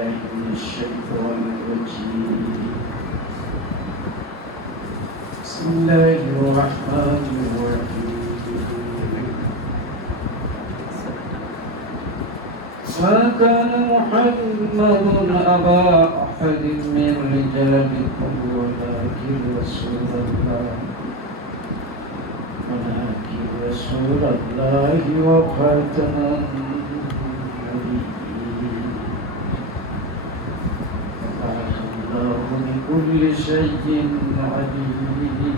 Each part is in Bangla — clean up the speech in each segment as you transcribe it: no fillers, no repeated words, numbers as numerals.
بالله من الشيطان الرجيم بسم الله الرحمن الرحيم ما كان محمد أبا أحد من رجالكم ولكن رسول الله وخاتم النبيين الله بكل شيء عليم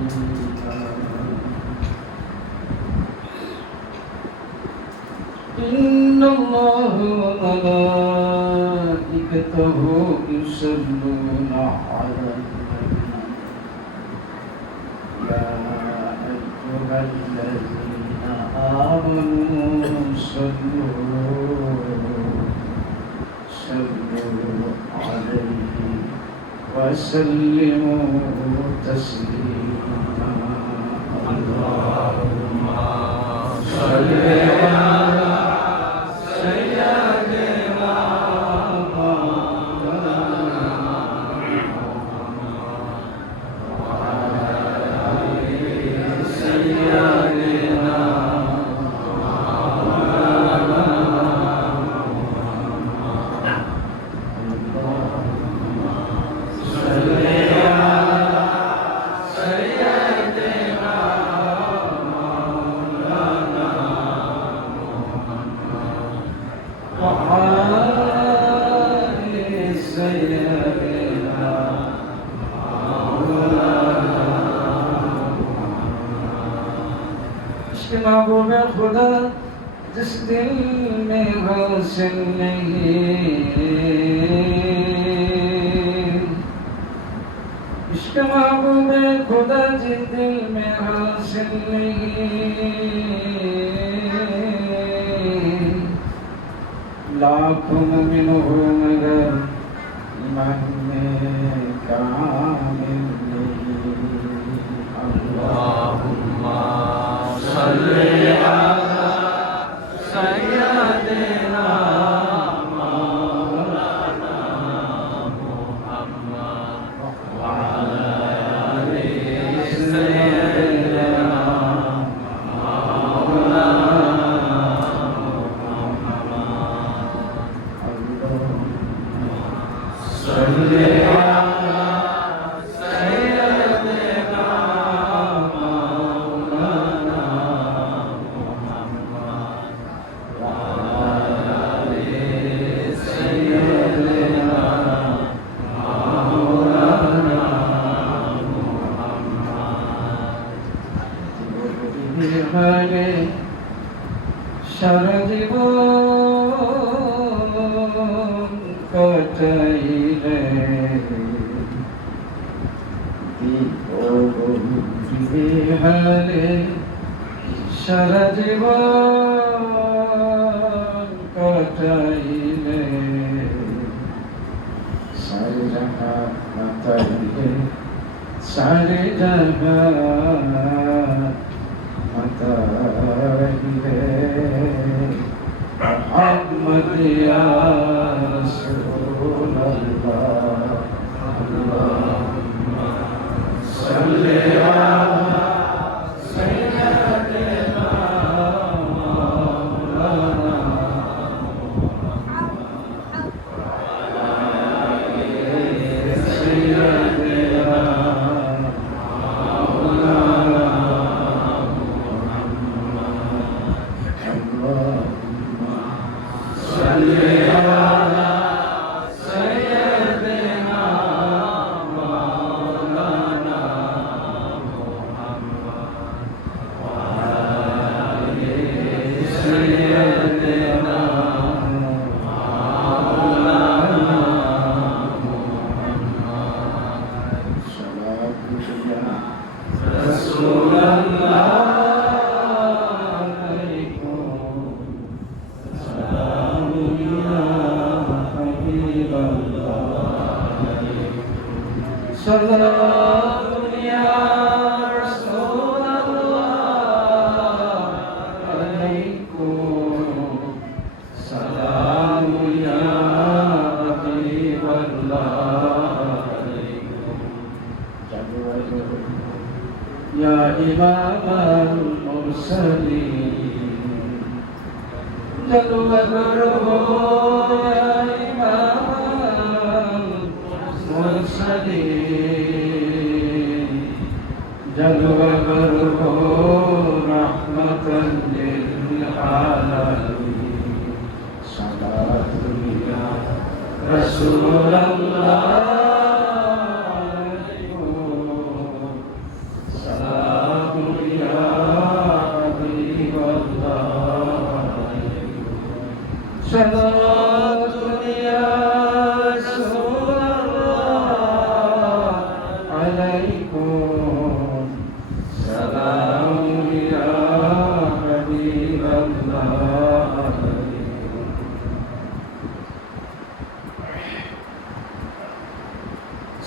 إن الله وملائكته يصلون على النبي يا أيها الذين آمنوا صلوا عليه وسلموا تسليما اللهم صل على سيدنا وعلى آل سيدنا महबूब खुदा जिस दिल में हासिल नहीं इश्क महबूब खुदा जिस दिल में हासिल नहीं लाखों मोमिन हो मगर ईमान में कामिल नहीं अल्लाहुम्मा सल्ली अला सय्यदिना मौलाना मुहम्मद व अला आलि सय्यदिना मौलाना मुहम्मद सल्ली अला सय्यदिना मौलाना হারে সারা জীবন কাটাইলে হারে সারা জীবন কাটাইলে সারে জাহা মাতাইলে সারে জাহা محمد يا رسول الله اللهم صل على سيدنا مولانا وعلى آل سيدنا مولانا صل على سيدنا مولانا محمد وعلى آل سيدنا مولانا محمد صلاة يا رسول الله सलाम या रसूल अल्लाह अलैकुम सलाम या हबीब जलवा करो या इमाम मुरसलीन जलवा करो रहमतन लिल आलमीन सलातु या रसूल अल्लाह सलातुन या रसूल अल्लाह अलैकुम सलामुन या हबीब अल्लाह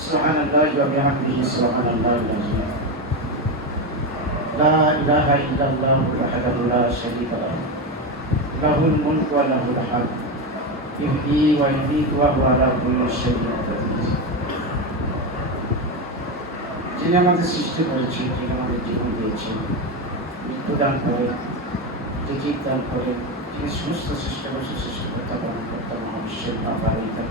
सुब्हानल्लाह व बिहम्दिही सुब्हानल्लाहिल अज़ीम ला इलाहा इल्लल्लाह वहदहु ला शरीका लहु lahul mulku wa lahul hamd yuhyi wa yumiitu wa huwa ala kulli shay'in qadir যিনি আমাদের সৃষ্টি করেছেন যিনি আমাদের জীবন দিয়েছেন মৃত্যু দান করে রিজিক দান করে যিনি সমস্ত সৃষ্টিবস্তু সৃষ্টিকর্তা পালনকর্তা মহাবিশ্বের পালনকর্তা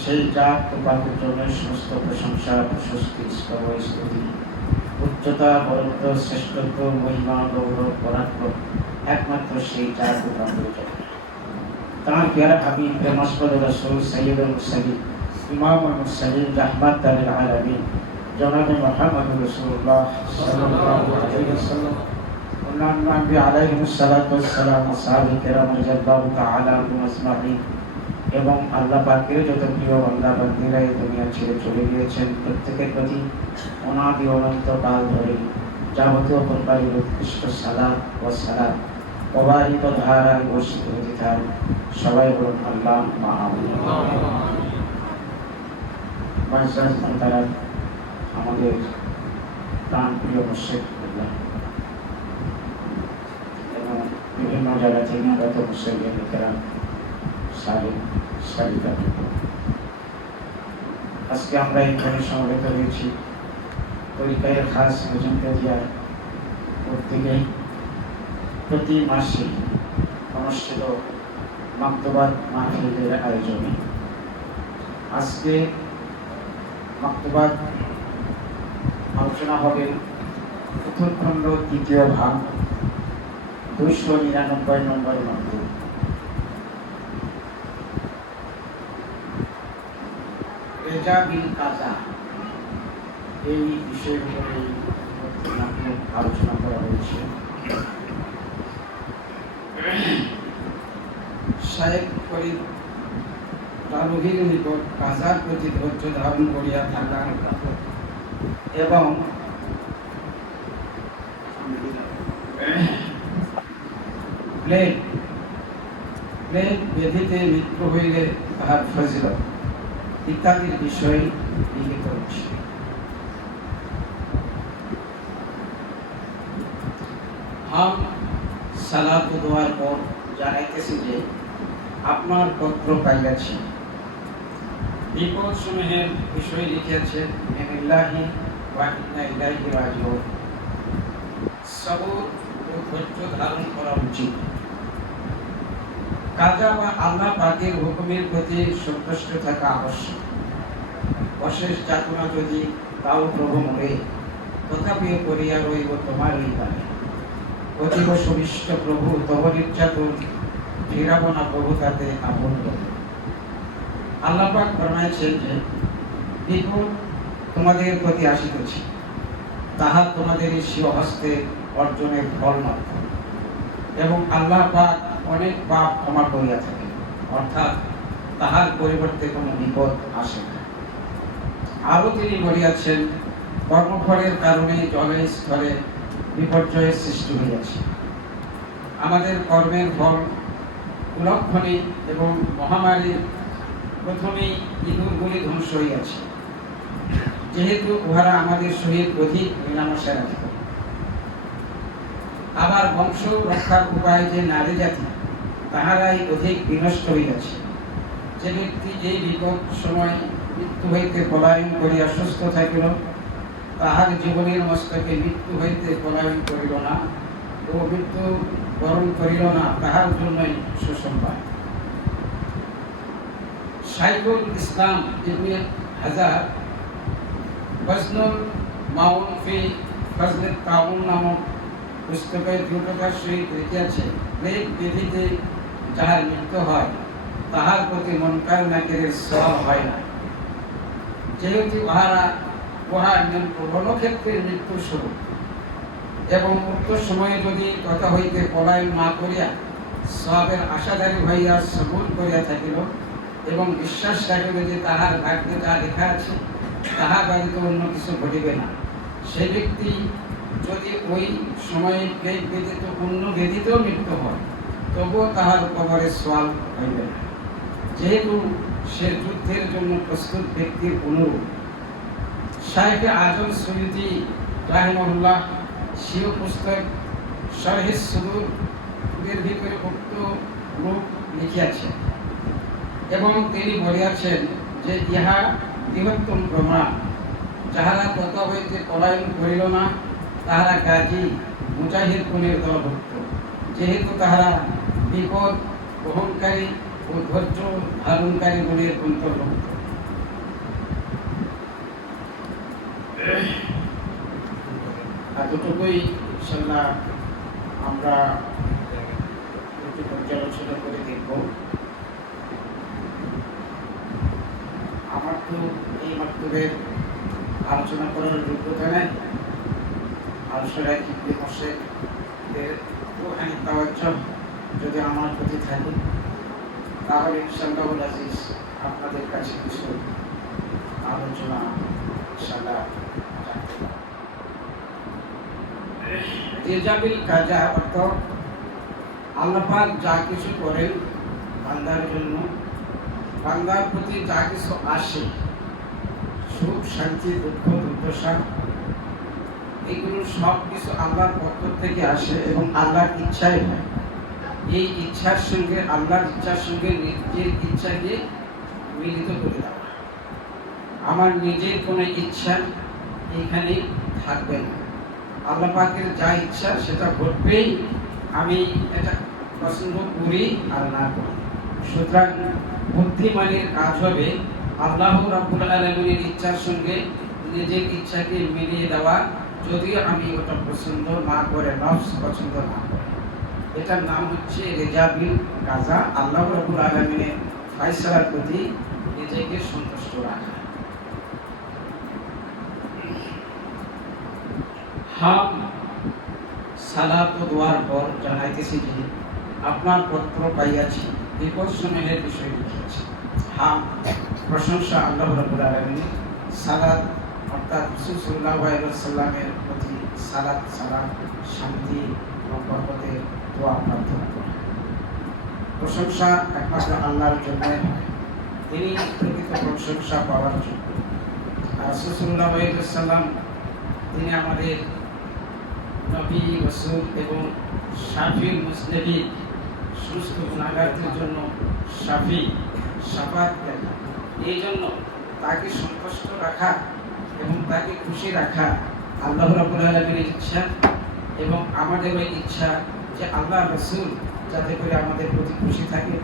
সেই জাত ও পাকের জন্য সমস্ত প্রশংসা প্রশস্তি স্তব স্তুতি উচ্চতা বরত্ব শ্রেষ্ঠত্ব মহিমা গৌরব পরাক্রম একমাত্র সেই চার প্রকার তাঁর প্যারা হাবিব প্রেমাস্পদ রাসূল সাইয়্যিদুল মুরসালিন ইমামুল মুরসালিন রাহমাতাল লিল আলামিন জনাবে মুহাম্মদুর রাসূলুল্লাহ সাল্লাল্লাহু আলাইহি ওয়াসাল্লাম অন্যান্য আম্বিয়া আলাইহিমুস সালাতু ওয়াস সালাম সাহাবায়ে কেরাম রাদিয়াল্লাহু তাআলা আনহুম আজমাইন এবং আল্লাহ পাকের যত প্রিয় বান্দা বান্দীরা এই দুনিয়া ছেড়ে চলে গিয়েছেন প্রত্যেকের প্রতি অনাদি অনন্ত কাল ধরে যাবতীয় প্রকারের উৎকৃষ্ট সালাম ও সালাম প্রবাহিত ধারায় বর্ষিত হতে থাক সবাই বলুন আল্লাহ তারা আমাদের প্রাণ প্রিয় মুর্শিদ এবং বিভিন্ন জায়গা থেকে আগত মুসলিমেরা সালিম সালিকা আজকে আমরা এখানে সমবেত হয়েছি তরিকায় খাস মজুমদারিয়া কর্তৃক প্রতি মাসে অনুষ্ঠিত মাকতুবাত মাহফিলের আয়োজনে আজকে মাকতুবাত আলোচনা হবে প্রথম খণ্ড দ্বিতীয় ভাগ 299 নম্বর মাকতুব। রেজা বিল কাজা এই বিষয়ের উপরে আলোচনা করা হয়েছে। শায়েখ ফরিদ তালুহির নিকট কাজার প্রতি ধৈর্য ধারণ করিয়া থাকা এবং প্লেগ ব্যাধিতে মৃত্যু হইলে তাহার ফজিলত ইত্যাদির বিষয় লিখিত হচ্ছে। हम সালাত ও দোয়ার পর জানাইতেছি যে আপনার পত্র পাইয়াছি, বিপদ সমূহের বিষয় লিখিয়াছেন ইন্নালিল্লাহি ওয়া ইন্না ইলাইহি রাজিউন। সবর ও ধৈর্য ধারণ করা উচিত। কাজা বা আল্লাহ পাকের হুকুমের প্রতি সন্তুষ্ট থাকা আবশ্যক। অশেষ যাতনা যদি তাও প্রভু মরে, তথাপিও করিয়া রইব তোমার ওই গানে। অতীব সুবিষ্ট প্রভু তব নির্যাতন ফিরাব না প্রভু তাতে আপন করে। আল্লাহ পাক ফরমাইছেন যে বিপদ তোমাদের প্রতি আসিতেছে, তাহা তোমাদের স্বীয় হস্তে অর্জনের ফল মাত্র, এবং আল্লাহ পাক অনেক পাপ ক্ষমা করিয়া থাকেন, অর্থাৎ তাহার পরিবর্তে কোনো বিপদ আসে না। আরও তিনি বলিয়াছেন কর্মফলের কারণে জলে স্থলে বিপর্যয়ের সৃষ্টি হইয়াছে। আমাদের কর্মের ফল কুলক্ষণে এবং মহামারীর প্রথমেই ইঁদুরগুলি ধ্বংস হইয়াছে, যেহেতু উহারা আমাদের সহিত অধিক মেলামেশা রাখিত। আবার বংশ রক্ষার উপায় যে নারী জাতি, তাহারাই অধিক বিনষ্ট হইয়াছে। যে ব্যক্তি এই বিপদ সময় মৃত্যু হইতে পলায়ন করিয়া সুস্থ থাকিল, তাহার জীবনের মস্তকে মৃত্যু হইতে পলায়ন করিল না ও মৃত্যু বরণ করিল না, তাহার জন্যই সুসংবাদ। শাইখুল ইসলাম ইবনে হাজার ফজলুল মাউন ফি ফজলে তাউন নামক পুস্তকে দ্রুততার সহিত লিখিয়াছে, প্লেগ বিধিতে যাহার মৃত্যু হয় তাহার প্রতি মুনকার নাকিরের সওয়াব হয় না, যেহেতু উহার রণক্ষেত্রের মৃত্যু স্বরূপ এবং উক্ত সময়ে যদি তথা হইতে পলায়ন না করিয়া সওয়াবের আশাধারী হইয়া সবুর করিয়া থাকিল এবং বিশ্বাস রাখিল যে তাহার ভাগ্যে যা লেখা আছে তাহা ব্যতীত অন্য কিছু ঘটিবে না, সে ব্যক্তি যদি ওই সময়ে প্লেগ ব্যতীত অন্য ব্যতীতেও মৃত্যু হয় তবুও তাহার কবরে সওয়াল হইবে না, যেহেতু সে যুদ্ধের জন্য প্রস্তুত ব্যক্তির অনুরূপ। শাইখ আজম সুয়ুতি রাহিমাহুল্লাহ স্বীয় পুস্তক শরহে সুদূর এর ভিতরে উক্ত রূপ লিখিয়াছেন এবং তিনি বলিয়াছেন যে ইহা বৃহত্তম প্রমাণ, যাহারা তথা হইতে পলায়ন করিল না তাহারা গাজী মুজাহিদ গুণের দলভুক্ত, যেহেতু তাহারা বিপদ গ্রহণকারী ও ধৈর্য ধারণকারী গুণের অন্তর্ভুক্ত। এতটুকুই ইনশাআল্লাহ আমরা একটু পর্যালোচনা করে দেখব। আমার তো এই মাধ্যমের আলোচনা করার যোগ্যতা নেই, আলোচনায় কি বসে রুহানি তাওয়াজ্জুহ যদি আমার প্রতি থাকে তাহলে ইনশাআল্লাহ আজিজ আপনাদের কাছে কিছু আলোচনা ইনশাআল্লাহ জানতে পারব। রেজাবিল কাজা অর্থ আল্লাহ পাক যা কিছু করেন বান্দার জন্য, বান্দার প্রতি যা কিছু আসে সুখ শান্তি দুঃখ দুর্দশা এগুলো সব কিছু আল্লাহর পক্ষ থেকে আসে এবং আল্লাহর ইচ্ছাই হয়। এই ইচ্ছার সঙ্গে আল্লাহর ইচ্ছার সঙ্গে নিজের ইচ্ছাকে মিলিত করে দেওয়া। আমার নিজের কোনো ইচ্ছা এখানে থাকবে না, আল্লাহ পাকের যা ইচ্ছা সেটা ঘটবেই, আমি এটা পছন্দ করি আর না করি। সুতরাং বুদ্ধিমানের কাজ হবে আল্লাহ রাব্বুল আলামিনের ইচ্ছার সঙ্গে নিজের ইচ্ছাকে মিলিয়ে দেওয়া, যদিও আমি ওটা পছন্দ না করে, নফস পছন্দ না করে। এটার নাম হচ্ছে রেজাবিল কাজা, আল্লাহ রাব্বুল আলামিনের ফয়সালার প্রতি নিজেকে সন্তুষ্ট রাখা। হাম সালাত ও দোয়ার পর জানাইতেছি যে আপনার পত্র পাইয়াছি, বিপদ সমূহের বিষয় লিখিয়াছি। হাম প্রশংসা আল্লাহ রাব্বুল আলামিনের, সালাত অর্থাৎ রাসূল সাল্লাল্লাহু আলাইহি ওয়াসাল্লামের প্রতি সালাত সালাম শান্তি এবং বরকতের দোয়া প্রার্থনা করা। প্রশংসা একমাত্র আল্লাহর জন্য হয়, তিনি প্রকৃত প্রশংসা পাওয়ার যোগ্য। রাসূল সাল্লাল্লাহু আলাইহি ওয়াসাল্লাম তিনি আমাদের নবী রাসূল এবং শাফিউল মুজনিবিন, সমস্ত গুনাহগারদের জন্য শাফি শাফাত দেন। এই জন্য তাকে সন্তুষ্ট রাখা এবং তাকে খুশি রাখা আল্লাহ রাব্বুল আলামিনের ইচ্ছা এবং আমাদের ওই ইচ্ছা যে আল্লাহ রাসূল যাতে করে আমাদের প্রতি খুশি থাকে,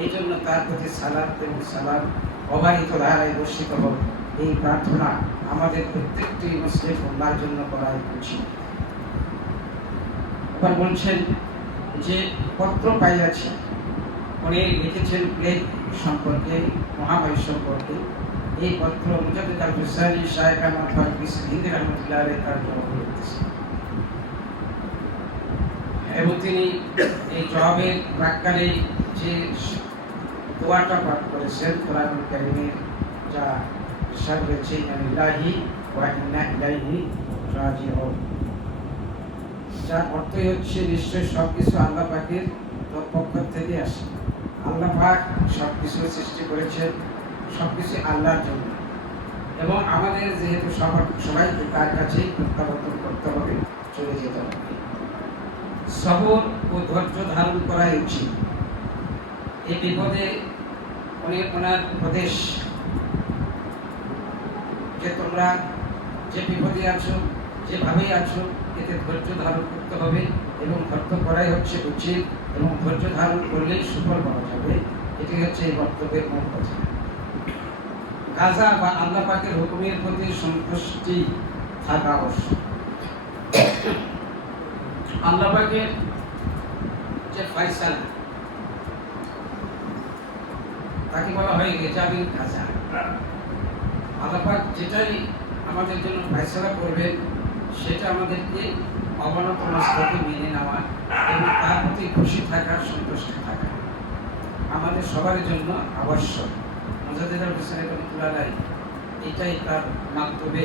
এই জন্য তার প্রতি সালাত এবং সালাম অবারিত ধারায় বর্ষিত হোক, এই প্রার্থনা আমাদের প্রত্যেকটি মুসলিম উম্মার জন্য করা উচিত। এবার বলছেন যে পত্র পাইয়াছি, উনি লিখেছেন প্লেগ সম্পর্কে, মহামারী সম্পর্কে। এই পত্র মুজাদ্দিদ আল বুসাইরি শাইখ আহমদ ফারুকী হিন্দি রহমাতুল্লাহ আলাইহি তার জবাব লিখেছেন এবং তিনি এই জবাবের প্রাক্কালে যে দোয়াটা পাঠ করেছেন কোরআনুল কারীমের, যা ইরশাদ রয়েছে ইন্নালিল্লাহি ওয়া ইন্না ইলাইহি রাজিউন, যার অর্থই হচ্ছে নিশ্চয় সবকিছু আল্লাহ পাকের পক্ষ থেকে আসে। আল্লাহ পাক সবকিছু সৃষ্টি করেছেন, সবকিছু আল্লাহর জন্য, এবং আমাদের যেহেতু সবাইকে তার কাছেই প্রত্যাবর্তন করতে হবে, চলে যেতে হবে। সবর ও ধৈর্য ধারণ করাই উচিত। এই বিপদে উনি ওনার উপদেশ যে তোমরা যে বিপদে আছো, যেভাবেই আছো, এতে ধৈর্য ধারণ করতে হবে এবং ধৈর্য করাই হচ্ছে উচিত, এবং ধৈর্য ধারণ করলেই সুফল পাওয়া যাবে। এটি হচ্ছে এই বক্তব্যের মূল কথা। কাজা বা আল্লাহ পাকের হুকুমের প্রতি সন্তুষ্টি থাকা আবশ্যক। আল্লাহ পাকের যে ফয়সালা, তাকে বলা হয় রেজাবিল কাজা। আল্লাহ পাক যেটাই আমাদের জন্য ফয়সালা করবেন সেটা আমাদেরকে অবনত মস্তকে মেনে নেওয়া এবং তার প্রতি খুশি থাকা, সন্তুষ্ট থাকা আমাদের সবার জন্য আবশ্যক। মুজাদ্দিদ আল-বুসরি রাহিমাহুল্লাহ এটাই তার মাধ্যমে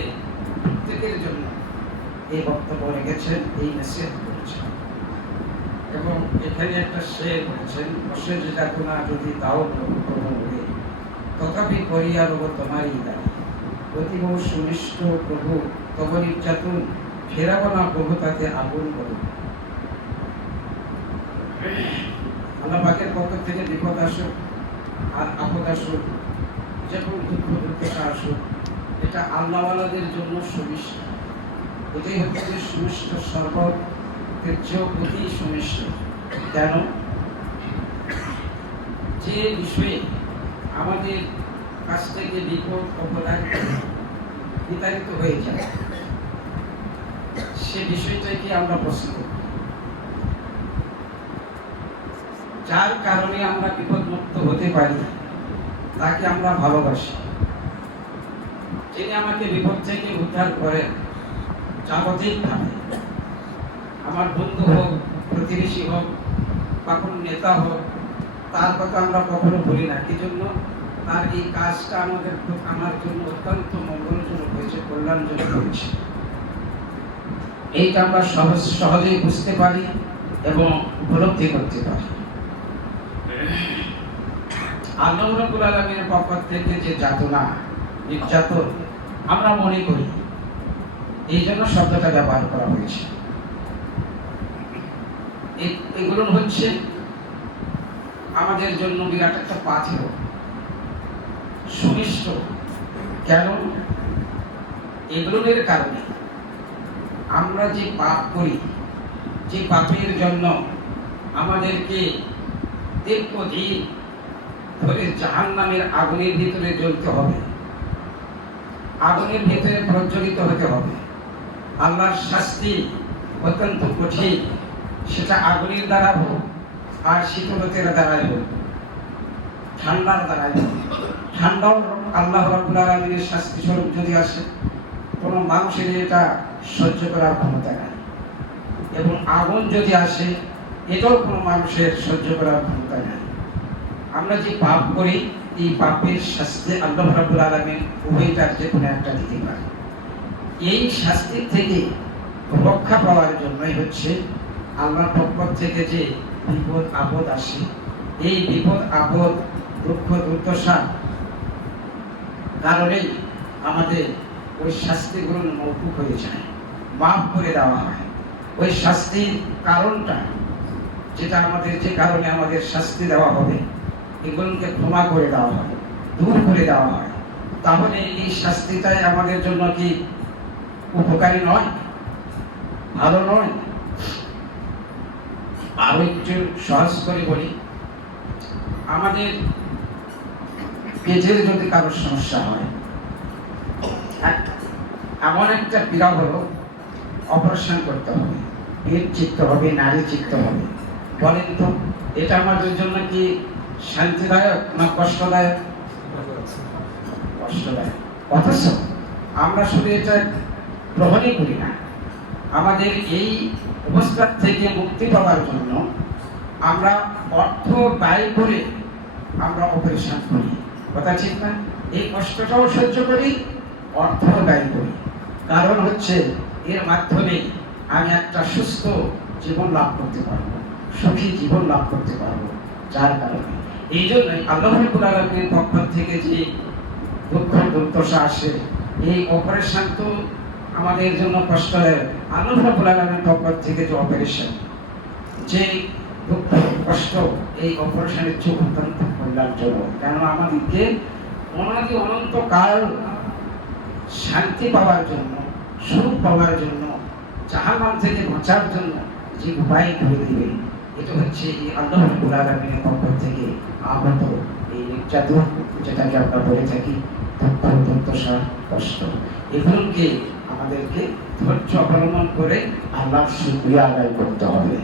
প্রত্যেকের জন্য এই বক্তব্য রেখেছেন, এই মেসেজ করেছেন। এবং এখানে একটা শের বলেছেন, বসে যে যাতনা যদি দাও প্রভু তথাপি করিয়া রব তোমারই দাঁড়ি, অতীব সুনিষ্ঠ প্রভু তব নির্যাতন ফেরাবো না প্রভু তাতে আগুন করুন। আল্লাহ পাকের পক্ষ থেকে বিপদ আসুক আর আপদ আসুক, যে কোনো দুঃখ দুর্দশা আসুক, এটা আল্লাহওয়ালাদের জন্য সুনিষ্ঠ। এটাই হচ্ছে সুনিষ্ঠ, সর্বতের চেয়েও অতি সুনিষ্ঠ। কেন? যে বিষয়ে আমাদের কাছ থেকে বিপদ বিতাড়িত হয়ে যায়, সে বিষয়টাকে আমরা প্রশ্ন করি। যার কারণে আমরা বিপদমুক্ত হতে পারি তাকে আমরা ভালোবাসি। যিনি আমাকে বিপদ থেকে উদ্ধার করেন জাগতিকভাবে, আমার বন্ধু হোক, প্রতিবেশী হোক বা কোনো নেতা হোক, তার কথা আমরা কখনো ভুলি না। কি জন্য? তার এই কাজটা আমার জন্য অত্যন্ত মঙ্গলজনক হয়েছে, কল্যাণজনক হয়েছে। এইটা আমরা সহজেই বুঝতে পারি এবং উপলব্ধি করতে পারি। আল্লাহ রাব্বুল আলামিনের পক্ষ থেকে যে যাতনা, নির্যাতন আমরা মনে করি, এই জন্য শব্দটা ব্যবহার করা হয়েছে। এগুলো হচ্ছে আমাদের জন্য বিরাট একটা পাথর, সুনিষ্ঠ। কেন? এগুলোর কারণে আমরা যে পাপ করি, যে পাপের জন্য আমাদেরকে দীর্ঘদিন ধরে জাহান্নামের আগুনের ভিতরে জ্বলতে হবে, আগুনের ভিতরে প্রজ্বলিত হতে হবে। আল্লাহর শাস্তি অত্যন্ত কঠিন, সেটা আগুনের দ্বারা হোক আর শীতলতের দ্বারাই হোক, ঠান্ডার দ্বারাই হোক। ঠান্ডাও আল্লাহ রাব্বুল আলামিনের শাস্তি স্বরূপ যদি আসে, কোনো মানুষের এটা সহ্য করার ক্ষমতা নাই। এবং আগুন যদি আসে, এটাও কোনো মানুষের সহ্য করার ক্ষমতা নাই। আমরা যে পাপ করি, এই পাপের শাস্তি আল্লাহ রাব্বুল আলামিন উভয়টার যে কোনো একটা দিতে পারে। এই শাস্তি থেকে রক্ষা পাওয়ার জন্যই হচ্ছে আল্লাহর পক্ষ থেকে যে বিপদ আপদ আসে, এই বিপদ আপদ, দুঃখ দুর্দশা কারণেই আমাদের ওই শাস্তিগুলো মওকুফ হয়ে যায়, মাফ করে দেওয়া হয়। ওই শাস্তির কারণটা, যেটা আমাদের, যে কারণে আমাদের শাস্তি দেওয়া হবে, এগুলোকে ক্ষমা করে দেওয়া হয়, দূর করে দেওয়া হয়। তাহলে এই শাস্তিটাই আমাদের জন্য কি উপকারী নয়, ভালো নয়? আরো একটু সহজ করে বলি, আমাদের পেটের যদি কারোর সমস্যা হয়, এমন একটা পীড়া হলো, অপারেশন করতে হবে, পেট চিত্ত হবে, নারী চিত্ত হবে। বলেন তো, এটা আমাদের জন্য কি শান্তিদায়ক না কষ্টদায়ক? কষ্টদায়ক। অথচ আমরা শুধু এটা গ্রহণই করি না। আমাদের এই অবস্থা থেকে মুক্তি পাওয়ার জন্য আমরা অর্থ ব্যয় করে আমরা অপারেশন করি, কথা ঠিক না? এই কষ্টটাও সহ্য করি, অর্থ ব্যয় করি। কারণ হচ্ছে এর মাধ্যমে আমি একটা সুস্থ জীবন লাভ করতে পারবো, সুখী জীবন লাভ করতে পারবো। যার কারণে এই জন্যই আল্লাহ রাব্বুল আলামিনের পক্ষ থেকে যে দুঃখ দুর্দশা আসে, এই অপারেশন তো আমাদের জন্য কষ্টদায়ক। আল্লাহ রাব্বুল আলামিনের পক্ষ থেকে যে অপারেশন, যে দুঃখ কষ্ট, এই অপারেশনের চেয়ে অত্যন্ত কল্যাণজনক। কেন? আমাদেরকে অনাদি অনন্তকাল শান্তি পাওয়ার জন্য, সুখ পাওয়ার জন্য, জাহান্নাম থেকে বাঁচার জন্য যে উপায় করে দিবে, এটা হচ্ছে এই আল্লাহ রাব্বুল আলামিনের পক্ষ থেকে আগত এই নির্যাতন, যেটাকে আমরা বলে থাকি দুঃখ, দুর্দশা, কষ্ট। এগুলোকে আমাদেরকে ধৈর্য অবলম্বন করে আল্লাহর শুকরিয়া আদায় করতে হবে।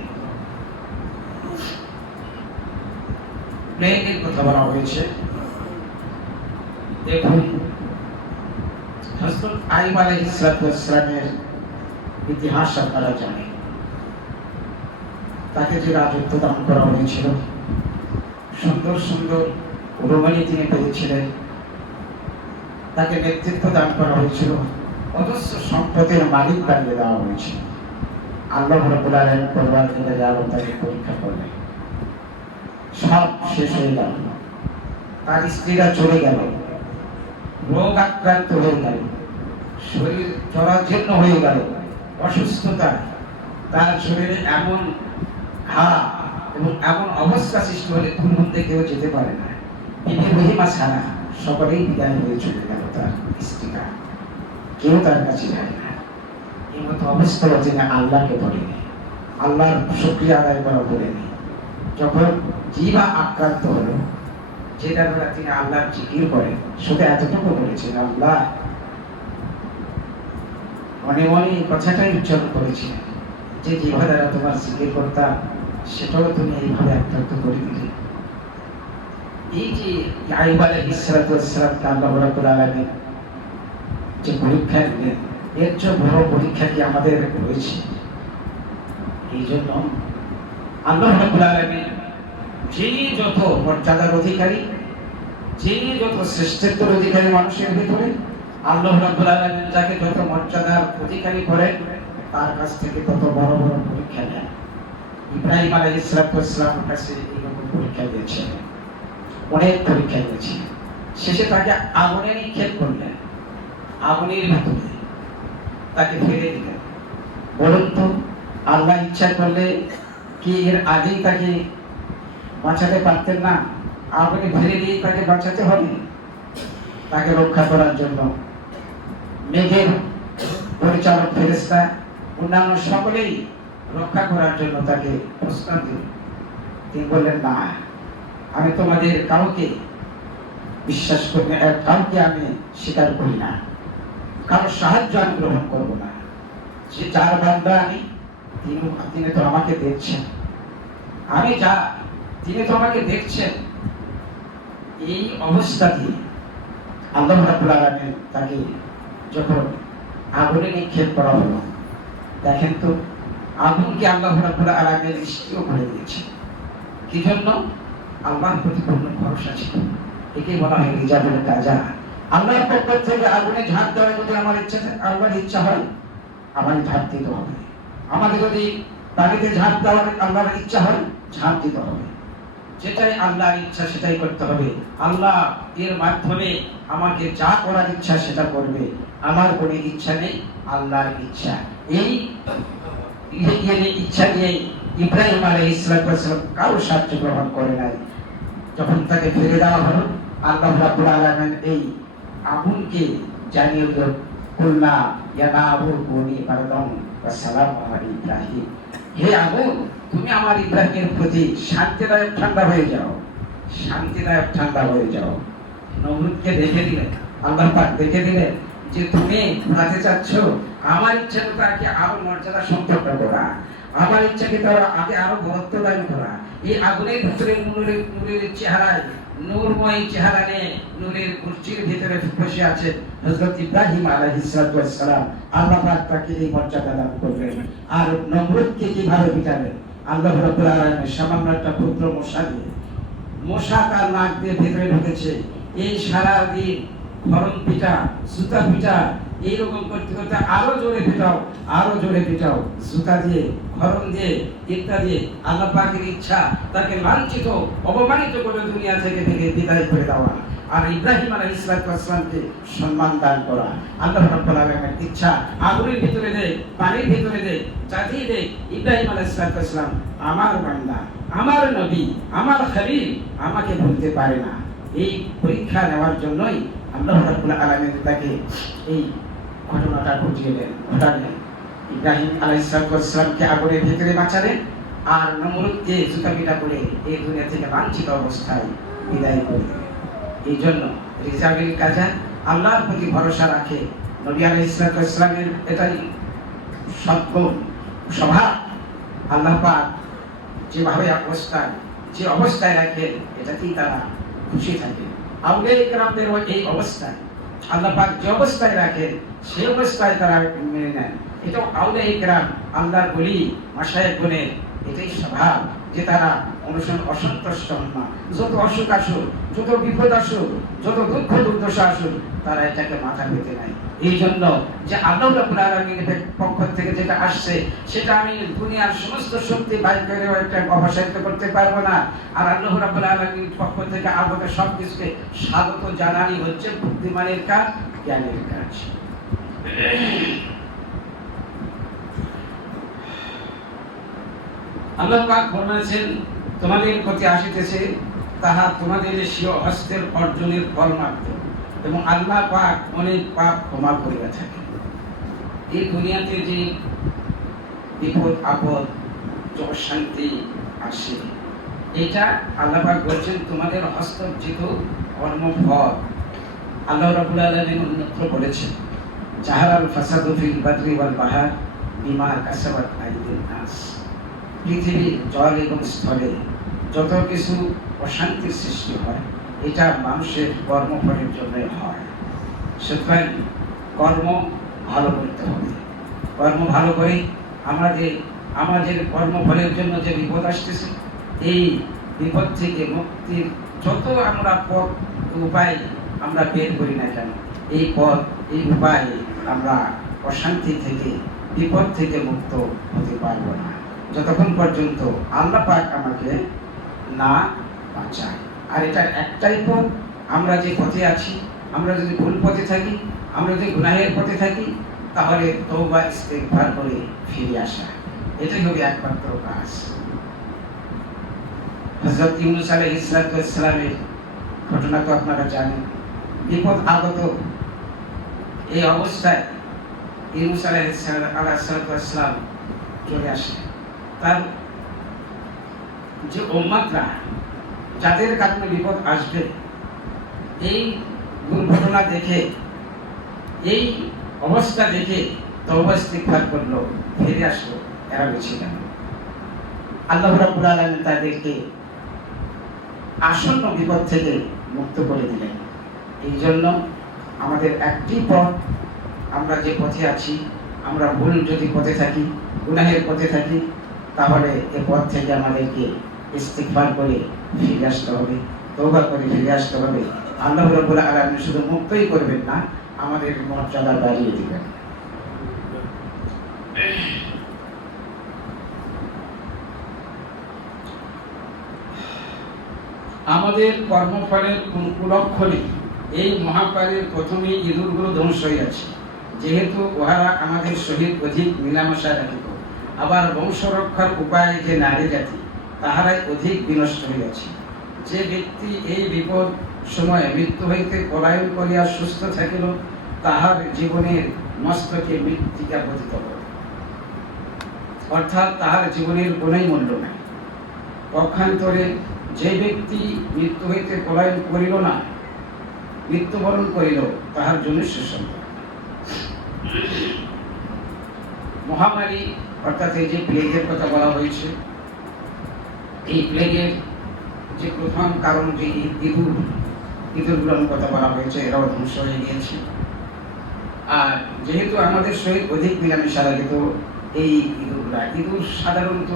প্লেগের কথা বলা হয়েছে। দেখুন, হযরত আইয়ুব আলাইহিস সালামের ইতিহাস আপনারা জানেন। তাকে যে রাজত্ব দান করা হয়েছিল, সুন্দর সুন্দর রোমানি তিনি পেয়েছিলেন, তাকে নেতৃত্ব দান করা হয়েছিল, অজস্র সম্পদের মালিক বানিয়ে দেওয়া হয়েছিল। আল্লাহ রাব্বুল আলামিন পরবর্তীকালে আরো তাকে পরীক্ষা করলেন। সব শেষ হয়ে গেল, তার স্ত্রীরা চলে গেল, রোগ আক্রান্ত হয়ে গেল, শরীর জরাজীর্ণ হয়ে গেল, অসুস্থতা, তার শরীরে এমন ঘা এবং এমন অবস্থা সৃষ্টি হলে দূর মধ্যে কেউ যেতে পারে না। বিবি রহিমা ছাড়া সকলেই বিদায় হয়ে চলে গেল, তার স্ত্রীরা কেউ তার কাছে যায় না। এই মতো অবস্থা তিনি আল্লাহকে বলেনি, আল্লাহর শুকরিয়া আদায় করা বলেনি। যখন জিহ্বা আক্রান্ত হলো, যেটা দ্বারা তিনি আল্লাহর জিকির করেন, শুধু এতটুকু বলেছেন, আল্লাহ, মনে মনে এই কথাটাই উচ্চারণ করেছিলেন যে জিহ্বা দ্বারা তোমার জিকির করতাম, সেটাও তুমি এইভাবে আক্রান্ত করে দিলে। এই যে আইয়ুব আলাইহিস সালামকে আল্লাহ রাব্বুল আলামিন যে পরীক্ষা দিলেন, এর চেয়ে বড় পরীক্ষা কি আমাদের রয়েছে? এই জন্য আল্লাহ রাব্বুল আলামিন যিনি যত মর্যাদার অধিকারী, যিনি যত শ্রেষ্ঠত্বের অধিকারী মানুষের ভিতরে, আল্লাহ রাব্বুল আলামিন যাকে যত মর্যাদার অধিকারী করেন, তার কাছ থেকে তত বড় বড় পরীক্ষা নেন। ইব্রাহিম আলাইহিস সালামের কাছে এইরকম পরীক্ষা দিয়েছেন, অনেক পরীক্ষা দিয়েছে। শেষে তাকে আগুনে নিক্ষেপ করলেন, আগুনের ভিতরে তাকে ফেলে দিলেন। বলুন তো, আল্লাহ ইচ্ছা করলে কি এর আগেই তাকে বাঁচাতে পারতেন না? আগুনে ফেলে দিয়ে তাকে বাঁচাতে হবে। তাকে রক্ষা করার জন্য মেঘের পরিচালক ফেরেশতা, অন্যান্য সকলেই রক্ষা করার জন্য তাকে প্রস্তাব দিল। তিনি বললেন, না, আমি তোমাদের কাউকে বিশ্বাস করি না, কাউকে আমি স্বীকার করি না, কারোর সাহায্য আমি গ্রহণ করবো না। যে যার বান্দা আমি, তিনি তো আমাকে দেখছেন, আমি যা, তিনি তো আমাকে দেখছেন। এই অবস্থা দিয়ে আল্লাহ রাব্বুল আলামিন তাকে যখন আগুনে নিক্ষেপ করা হলো, দেখেন তো, আগুনকে আল্লাহ রাব্বুল আলামিন নিষ্ক্রিয় করে দিয়েছে। কি জন্য? আল্লাহর প্রতি পূর্ণ ভরসা ছিল। একেই বলা হয় রিজাবুল কাজা। আল্লাহর পক্ষ থেকে আগুনে ঝাঁপ দেওয়া যদি আমার ইচ্ছা থাকে, আল্লাহর ইচ্ছা হয়, আমার ঝাঁপ দিতে হবে। আমাদের যদি পানিতে ঝাঁপ দেওয়ার আল্লাহর ইচ্ছা হয়, ঝাঁপ দিতে হবে। যেটাই আল্লাহর ইচ্ছা সেটাই করতে হবে। আল্লাহ এর মাধ্যমে আমাকে যা করার ইচ্ছা সেটা করবে, আমার কোনো ইচ্ছা নেই, আল্লাহর ইচ্ছা। এই ইচ্ছা নিয়ে ইব্রাহিম আলাইহিস সালাম কারো সাহায্য গ্রহণ করে নাই। যখন তাকে ফেলে দেওয়া হলো, আল্লাহ রাব্বুল আলামিন এই আগুনকে জানিয়ে দিল, কুলনা ইয়া নারু কুনি বারদান ওয়া সালামুন আলা ইব্রাহিম। হে আগুন, তুমি আমার ইব্রাহিমের প্রতি শান্তিদায়ক ঠান্ডা হয়ে যাও, শান্তিদায়ক ঠান্ডা হয়ে যাও। নমরুদকে দেখে দিলেন, আল্লাহ পাক দেখে দিলেন যে তুমি ঘোরাতে চাচ্ছ, আমার ইচ্ছা তো তাকে আরো মর্যাদা সম্পন্ন করা, আমার ইচ্ছাকে তার আগে আরো গুরুত্ব দান করা। এই আগুনের ভিতরে নূরের চেহারায়, নূরময় চেহারা নিয়ে নূরের কুরসির ভিতরে বসে আছেন হযরত ইব্রাহিম আলাইহিস সালাম। আল্লাহ পাক তাকে এই মর্যাদা দান করলেন। আর নমরুদকে কিভাবে পিটালেন? আল্লাহ রাব্বুল আলামিন সামান্য একটা ক্ষুদ্র মশা দিয়ে, মশা তার নাক দিয়ে ভিতরে ঢুকেছে। এই সারা দিন হরণ পিটা, জুতা পিটা, এইরকম করতে করতে আরো জোরে পিটাও, আরো জোরে পিটাও, জুতা দিয়ে, হরণ দিয়ে, ইত্যাদি। আল্লাহ পাকের ইচ্ছা তাকে লাঞ্ছিত, অপমানিত করে দুনিয়া থেকে বিদায় করে দেওয়া, আর ইব্রাহিম আলাইহিস সালামকে সম্মান দান করা। আল্লাহ রাব্বুল আলামিনের ইচ্ছা আগুনের ভিতরে দেয়, পানির ভিতরে দেয়, জাতিয়ে দেয়। ইব্রাহিম আলাইহিস সালাম আমার বান্দা, আমার নবী, আমার খলিল, আমাকে ভুলতে পারে না। এই পরীক্ষা নেওয়ার জন্যই আল্লাহ রাব্বুল আলামিন তাকে এই ঘটনাটা ঘটালেন। ইব্রাহিম আলাইহিসসালামকে আগুনের ভিতরে বাঁচালেন, আর নমরুদকে জুতা পিটা করে এই দুনিয়া থেকে লাঞ্ছিত অবস্থায় বিদায় করে দিলেন। এই জন্য রিজাবিল কাজা আল্লাহর প্রতি ভরসা রাখে। নবী আলাইহিসসালামের এটাই সদ্গুণ স্বভাব। আল্লাহ পাক যেভাবে যে অবস্থায় রাখেন এটাতেই তারা খুশি থাকে। আউলিয়া ইকরামদের এই অবস্থায় আল্লাহ পাক যে অবস্থায় রাখেন সেই অবস্থায় তারা মেনে নেন। এটা আউলিয়া ইকরাম আল্লাহর ওলি মাশায়েখ গুণের এটাই স্বভাব যে তারা অসন্তুষ্ট হন না। যত অসুখ আসুক, যত বিপদ আসুক, যত দুঃখ দুর্দশা আসুক, তারা এটাকে মাথা পেতে নাই। এই জন্য যে আল্লাহ রাব্বুল আলামিনের পক্ষ থেকে যেটা আসছে সেটা আমি দুনিয়ার সমস্ত শক্তি বাইর করেও একটা অপসারিত করতে পারবো না। আর আল্লাহ রাব্বুল আলামিনের পক্ষ থেকে আগত সবকিছুকে স্বাগত জানানি হচ্ছে বুদ্ধিমানের কাজ, জ্ঞানের কাজ। আল্লাহ পাক ফরমাইছেন, তোমাদের প্রতি আসিতেছে তাহা তোমাদের স্বীয় হস্তের অর্জনের ফল মাত্র, এবং আল্লাহ পাক অনেক পাপ ক্ষমা করিয়া থাকেন। এই দুনিয়াতে যে বিপদ আপদ, যে অশান্তি আসে, এটা আল্লাহ পাক বলছেন তোমাদের হস্তর্জিত কর্মফল। আল্লাহ রাব্বুল আলামিন অন্যত্র বলেছেন, জাহারাল ফাসাদু ফিল বাররি ওয়াল বাহর বিমা কাসাবাত আইদিন নাস। পৃথিবীর জল এবং স্থলে যত কিছু অশান্তির সৃষ্টি হয় এটা মানুষের কর্মফলের জন্যই হয়। সুতরাং কর্ম ভালো করতে হবে। কর্ম ভালো করে আমাদের কর্মফলের জন্য যে বিপদ আসতেছে, এই বিপদ থেকে মুক্তির যত আমরা পথ উপায় আমরা বের করি না কেন, এই পথ এই উপায়ে আমরা অশান্তি থেকে বিপদ থেকে মুক্ত হতে পারবো না যতক্ষণ পর্যন্ত আল্লাহ পাক আমাকে না বাঁচায়। আর এটার একটাই পথ, আমরা যে পথে আছি, আমরা যদি ভুল পথে থাকি, আমরা যদি গুনাহের পথে থাকি, তাহলে তওবা ইস্তেগফার করে ফিরে আসা, এটাই হবে একমাত্র কাজ। হযরত ইউনূস আলাইহিস সালামের ঘটনা তো আপনারা জানেন। বিপদ আগত এই অবস্থায় ইউনূস আলাইহিস সালাম চলে আসে। তার যে উম্মতরা, যাদের কারণে বিপদ আসবে, এই দুর্ঘটনা দেখে, এই অবস্থা দেখে তওবা ইস্তিগফার করলো, ফিরে আসলো, এরা বেঁচে গেল। আল্লাহ রাব্বুল আলামিন তাদেরকে আসন্ন বিপদ থেকে মুক্ত করে দিলেন। এই জন্য আমাদের একটি পথ, আমরা যে পথে আছি, আমরা ভুল যদি পথে থাকি, গুনাহের পথে থাকি, তাহলে এ পথ থেকে আমাদেরকে ইস্তিগফার করে ফিরে আসতে হবে, তওবা করে ফিরে আসতে হবে। আল্লাহ রাব্বুল আলামিন শুধু মুক্তই করবেন না, আমাদের মর্যাদা বাড়িয়ে দিবেন। আমাদের কর্মফলের কোন কুলক্ষণে এই মহাকালের প্রথমে ইঁদুরগুলো ধ্বংস হইয়াছে, যেহেতু উহারা আমাদের সহিত অধিক মিলামেশা রাখিত। আবার বংশ রক্ষার উপায় যে নারী জাতি, তাহারাই অধিক বিনষ্ট হইয়াছে। যে ব্যক্তি এই বিপদ সময়ে মৃত্যু হইতে পলায়ন করিয়া সুস্থ থাকিল, তাহার জীবনের মস্তকে মৃত্তিকা পতিত হল, অর্থাৎ তাহার জীবনের কোনই মূল্য নাই। পক্ষান্তরে যে ব্যক্তি মৃত্যু হইতে পলায়ন করিল না, মৃত্যুবরণ করিল, তাহার জন্য সুসংবাদ। মহামারী অর্থাৎ এই যে প্লেগের কথা বলা হয়েছে, এই প্লেগের যে প্রথম কারণ যে ইঁদুরগুলোর কথা বলা হয়েছে, এরাও ধ্বংস হয়ে গিয়েছে। আর যেহেতু আমাদের সহিত অধিক মিলামেশা রাখিত এই ইঁদুর সাধারণত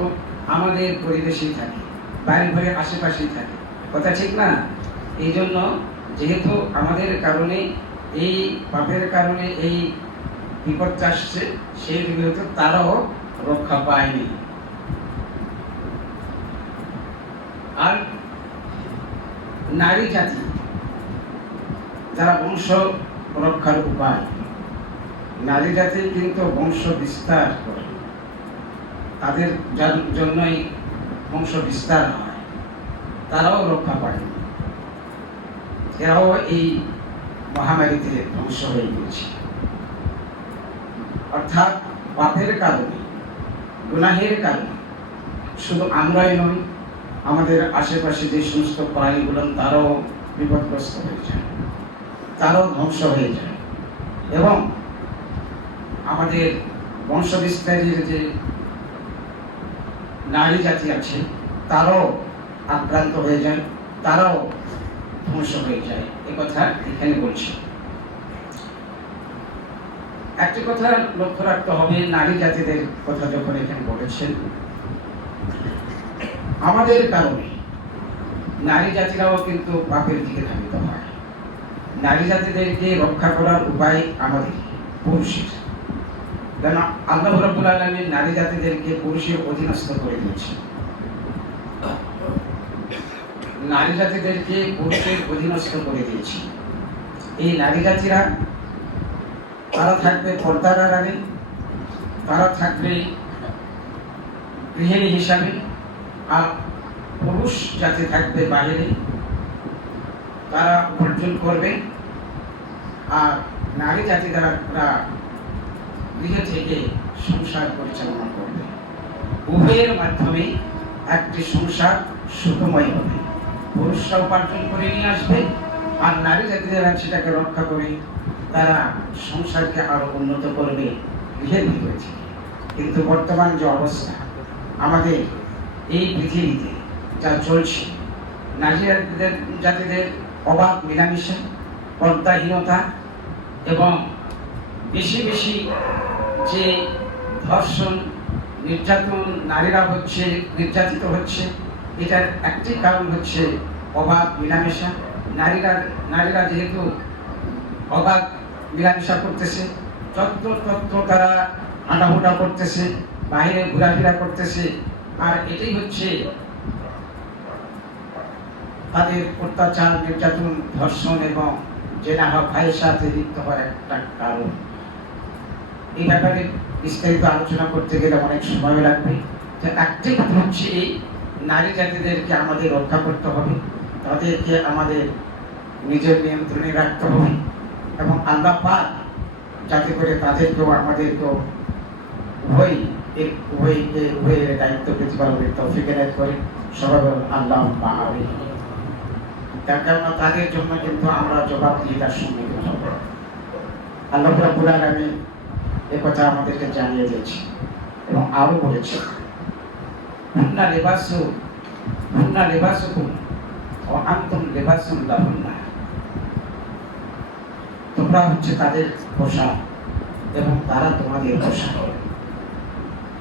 আমাদের পরিবেশেই থাকে, বাড়ি ঘরে আশেপাশেই থাকে, কথা ঠিক না? এই জন্য যেহেতু আমাদের কারণে, এই পাপের কারণে এই বিপদটা আসছে, সেই বিপদ তারাও রক্ষা পায়নি। আর নারী জাতি যারা বংশ রক্ষার উপায়, নারী জাতি কিন্তু বংশ বিস্তার করে, তাদের জন্যই বংশ বিস্তার হয়, তারাও রক্ষা পায়, এরাও এই মহামারীতে ধ্বংস হয়ে গিয়েছে। অর্থাৎ পাপের কারণে, গুনাহের কারণে শুধু আমরাই নই, আমাদের আশেপাশে যে সমস্ত প্রাণীগুলো তারাও বিপদগ্রস্ত হয়ে যায়, তারাও ধ্বংস হয়ে যায়, এবং আমাদের বংশবিস্তারের যে নারী জাতি আছে তারাও আক্রান্ত হয়ে যায়, তারাও ধ্বংস হয়ে যায়। কথা এখানে বলছি। একটি কথা লক্ষ্য রাখতে হবে, নারী জাতিদের কথা যখন এখানে বলেছেন, আমাদের কারণে নারী জাতিরাও কিন্তু পাপের দিকে ধাবিত হয়। নারী জাতিদেরকে রক্ষা করার উপায় আমাদের পুরুষের, কেন আল্লাহ রাব্বুল আলামিন নারী জাতিদেরকে পুরুষের অধীনস্থ করে দিয়েছেন। নারী জাতিদেরকে পুরুষের অধীনস্থ করে দিয়েছে। এই নারী জাতিরা তারা থাকবে পর্দার আড়ালে, তারা থাকবে গৃহিণী হিসাবে, আর পুরুষ জাতি থাকবে বাইরে, তারা উপার্জন করবে, আর নারী জাতি দ্বারা গৃহ থেকে সংসার পরিচালনা করবে। উভয়ের মাধ্যমে একটি সংসার সুখময় হবে। পুরুষরা উপার্জন করে নিয়ে আসবে, আর নারী জাতি যারা সেটাকে রক্ষা করে তারা সংসারকে আরো উন্নত করবে গৃহের ভিতরে থেকে। কিন্তু বর্তমান যে অবস্থা আমাদের এই পৃথিবীতে যা চলছে, নারী জাতিদের অবাধ মেলামেশা, পর্দাহীনতা এবং বেশি বেশি যে ধর্ষণ, নির্যাতন, নারীরা হচ্ছে নির্যাতিত হচ্ছে, এটার একটি কারণ হচ্ছে অবাধ মেলামেশা। নারীরা যেহেতু অবাধ মেলামেশা করতেছে, তত্ত্ব তারা হাঁটাহুটা করতেছে, বাইরে ঘোরাফেরা করতেছে, আর এটাই হচ্ছে তাদের অত্যাচার, নির্যাতন, ধর্ষণ এবং জেনা হওয়া, ভাইয়ের সাথে লিপ্ত হওয়ার একটা কারণ। এই ব্যাপারে বিস্তারিত আলোচনা করতে গেলে অনেক সময় লাগবে। তো একটি কথা হচ্ছে, এই নারী জাতিদেরকে আমাদের রক্ষা করতে হবে, তাদেরকে আমাদের নিজের নিয়ন্ত্রণে রাখতে হবে, এবং আল্লাহ পাক যাতে করে তাদেরকেও আমাদেরকেও উভয়ের দায়িত্ব প্রতিপালনের তৌফিক এনায়েত করে। সবাই বলুন আল্লাহ আমিন। তার কারণ তাদের জন্য কিন্তু আমরা জবাবদিহিতার সম্মুখীন হব। আল্লাহ রাব্বুল আলামিন একথা আমাদেরকে জানিয়ে দিয়েছে এবং আরো বলেছে, হুন্না লিবাসুকুম ওয়া আনতুম লিবাসুন লাহুন্না। তোমরা হচ্ছে তাদের পোশাক এবং তারা তোমাদের পোশাক।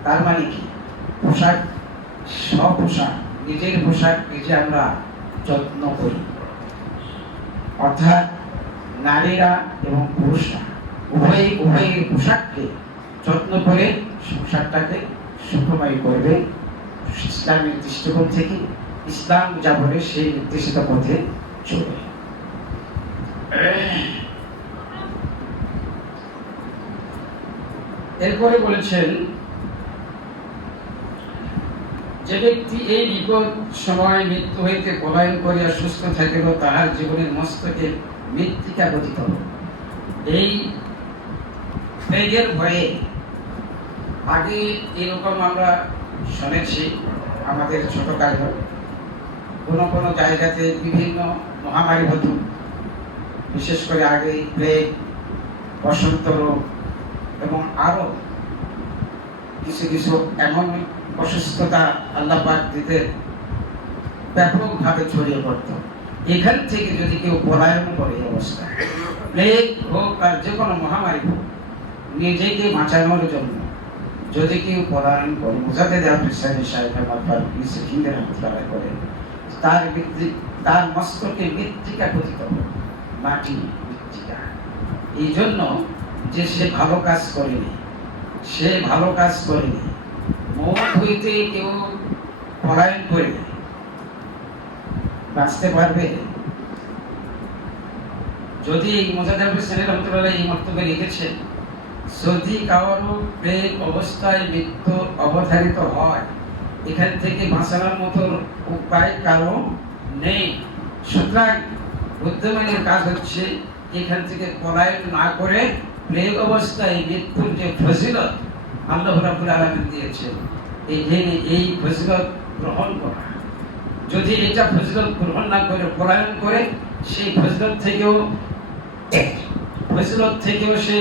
তার মানে কি? পোশাক, পোশাক, নিজের পোশাক নিজে আমরা যত্ন করি, অর্থাৎ নারীরা এবং পুরুষরা উভয়ের পোশাককে যত্ন করে সংসারটাকে সুখময় করবে ইসলামের দৃষ্টিকোণ থেকে। ইসলাম যা বলে সেই নির্দেশিত পথে চলবে। এরপরে বলেছেন, যে ব্যক্তি এই বিপদ সময় মৃত্যু হইতে পলায়ন করিয়া সুস্থ থাকিল, তাহার জীবনের মস্তকে মৃত্তিকা পতিত হল। এই প্লেগের ভয়ে আগে এরকম আমরা শুনেছি আমাদের ছোটকালে, কোনো জায়গাতে বিভিন্ন মহামারী হতো, বিশেষ করে আগে প্লেগ, বসন্ত রোগ এবং আরো কিছু এমন অসুস্থতা আল্লাহ পাক দিতে ব্যাপকভাবে ছড়িয়ে পড়ত। এখান থেকে যদি কেউ পলায়ন করে, এই অবস্থা প্লেগ হোক আর যে কোনো মহামারী হোক, নিজেকে বাঁচানোর জন্য যদি কেউ পলায়ন করে, মুজাদ্দেদ আব্দুল সাহেব করে, তার মস্তকে মৃত্তিকা পতিত হবে, মাটি মৃত্তিকা। এই জন্য যে সে ভালো কাজ করেনি, মৌত হইতে কেউ পলায়ন করে বাঁচতে পারবে? যদি মুজাদ্দেদ আব্দুল সাহেব রহমাতুল্লাহ এই মন্তব্যে লিখেছেন, যদি কারো প্রেম অবস্থায় মৃত্যু অবধারিত হয়, এখান থেকে বাঁচানোর মতো উপায় কারো নেই। সুতরাং বুদ্ধিমানের কাজ হচ্ছে এখান থেকে পলায়ন না করে প্লেগ অবস্থায় মৃত্যুর যে ফজিলত, আল্লাহ রাব্বুল আলামিন দিয়েছেন। এই ফজিলত গ্রহণ করা, যদি এটা ফজিলত গ্রহণ না করে পলায়ন করে, সেই ফজিলত থেকেও সে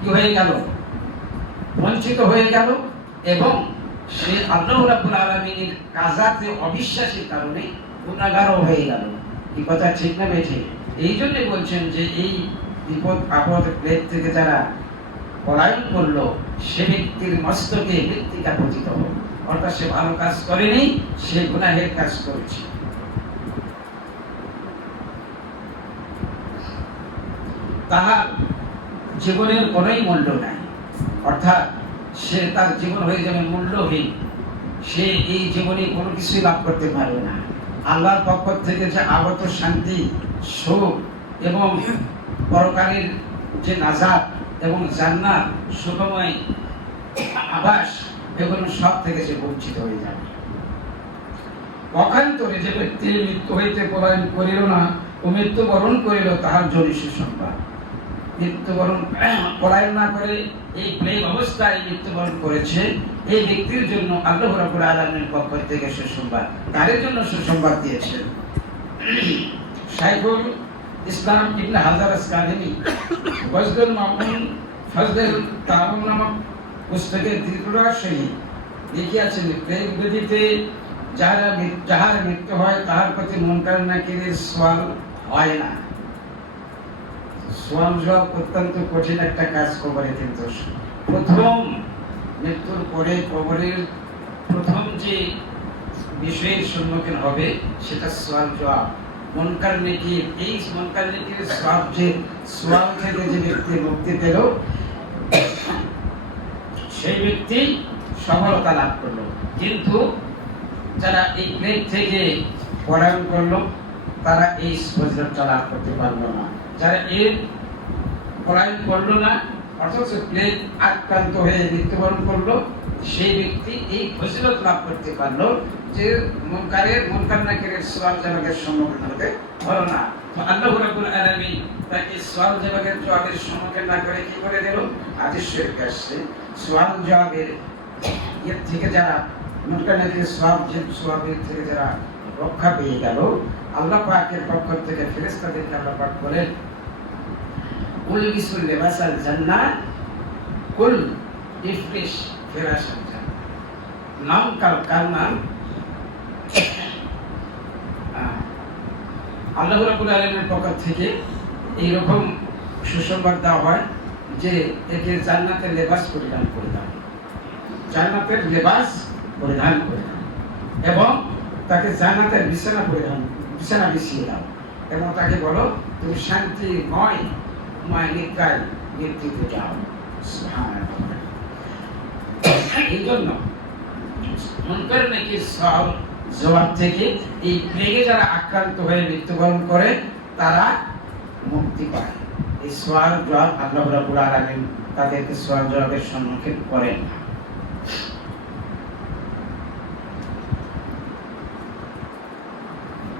কি হয়ে গেল, বঞ্চিত হয়ে গেল, এবং সে আল্লাহ রাব্বুল আলামিনের কাজাতে অবিশ্বাসের কারণে গুনাহগারও হয়ে গেল। এই কথা ঠিক না বেঠিক? এই জন্য বলছেন যে এই বিপদ আপদ প্লেগ থেকে যারা পলায়ন করলো, সে ব্যক্তির মস্তকে মৃত্তিকা পতিত হোক, অর্থাৎ সে ভালো কাজ করেনি, সে গুনাহের কাজ করেছে। তাহার জীবনের কোনোই মূল্য নাই, অর্থাৎ সে তার জীবন হয়ে যাবে মূল্যহীন। সে এই জীবনে কোনো কিছুই লাভ করতে পারবে না। আল্লাহর পক্ষ থেকে যে আগত শান্তি, সুখ এবং পরকালের যে নাজাত এবং জান্নাত, সুখময় আবাস, এগুলো সব থেকে সে বঞ্চিত হয়ে যাবে। পক্ষান্তরে যে ব্যক্তি মৃত্যু হইতে পলায়ন করিল না ও মৃত্যুবরণ করিল, তাহার জন্য সুসংবাদ। মৃত্যুবরণ পলায়ন না করে এই প্লেগ অবস্থায় মৃত্যুবরণ করেছে, এই ব্যক্তির জন্য আল্লাহ রাব্বুল আলামিনের পক্ষ থেকে সুসংবাদ, তার জন্য সুসংবাদ দিয়েছেন। শাইখুল ইসলাম ইবনে হাজার আসকালানি ফজলুল মামুন ফজলুল তাআমুল নামক পুস্তকে দীর্ঘার সহিত লিখিয়াছেন, প্লেগ ব্যাধিতে যাহার মৃত্যু হয়, তাহার প্রতি মুনকার নাকিরের সওয়াল হয় না। সওয়াল জবাব অত্যন্ত কঠিন একটা কাজ কবরে। কিন্তু প্রথম মৃত্যুর পরে কবরের প্রথম যে বিষয়ের সম্মুখীন হবে, সেটা সওয়াল জবাব। মুনকার নাকির, এই মুনকার নাকির সওয়াল থেকে যে ব্যক্তি মুক্তি পেল, সেই ব্যক্তি সফলতা লাভ করলো। কিন্তু যারা এই প্লেগ থেকে পলায়ন করলো, তারা এই ফজিলতটা লাভ করতে পারলো না। যারা এর পলায়ন করলো না, অথচ প্লেগ আক্রান্ত হয়ে মৃত্যুবরণ করলো, সেই ব্যক্তি এই ফজিলত লাভ করতে পারলো যে মুনকার নাকিরের সওয়াল জবাবের সম্মুখীন হতে হলো না। তো আল্লাহ রাব্বুল আলামিন তাকে সওয়াল জবাবের সম্মুখীন না করে কি করে দিল? হাদিস শরীফে আসছে, সওয়াল জবাবের এর থেকে যারা মুনকার নাকিরের সওয়াবের থেকে যারা রক্ষা পেয়ে গেল, আল্লাহ পাকের পক্ষ থেকে ফেরেশতাদেরকে আল্লাহ পাক বলেন, কুল বিসুল লিবাসাল জান্নাহ কুল ইফরিশ ফিরাশাল জান্নাহ। নাম কালমান আল্লাহ রাব্বুল আলামিনের পক্ষ থেকে এই রকম সুসংবাদ দেওয়া হয় যে একে জান্নাতের লেবাস পরিধান করে দাও, জান্নাতের লেবাস পরিধান করে দাও, এবং তাকে জান্নাতের বিছানা বিছিয়ে দাও, এবং তাকে বলো তুমি শান্তিময় নিদ্রায় নিদ্রিত যাও। সুবহানাল্লাহ। এই জন্য মুনকার নাকির সওয়াল জবাব থেকে এই প্লেগে যারা আক্রান্ত হয়ে মৃত্যুবরণ করে, তারা মুক্তি পায়। এই সওয়াল জবাব আল্লাহ রাব্বুল আলামিন তাদেরকে সওয়াল জবাবের সম্মুখীন করেন না।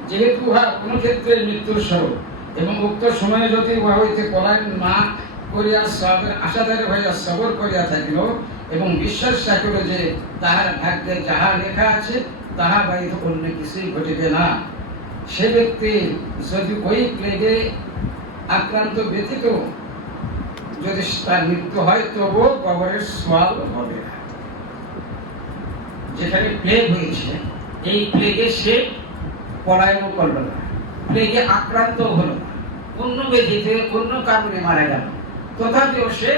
যেহেতু উহা কোন ক্ষেত্রে মৃত্যুর স্বরূপ, এবং উক্ত সময়ে যদি উহা হইতে পলায়ন না করিয়া সওয়াবের আশাদার হইয়া সবর করিয়া থাকিল, এবং বিশ্বাস রাখিল যে তাহার ভাগ্যে যাহা লেখা আছে তাহা ব্যতীত অন্য কিছুই ঘটিবে না, সে ব্যক্তি যদি ওই প্লেগে আক্রান্ত ব্যতীত যদি তার মৃত্যু হয়, তবুও কবরের সওয়াল হবে না। যেখানে প্লেগ হয়েছে, এই প্লেগে সে পলায়ন করলো না, প্লেগে আক্রান্ত হলো না, অন্য ব্যাধিতে অন্য কারণে মারা গেল, তথাপিও সে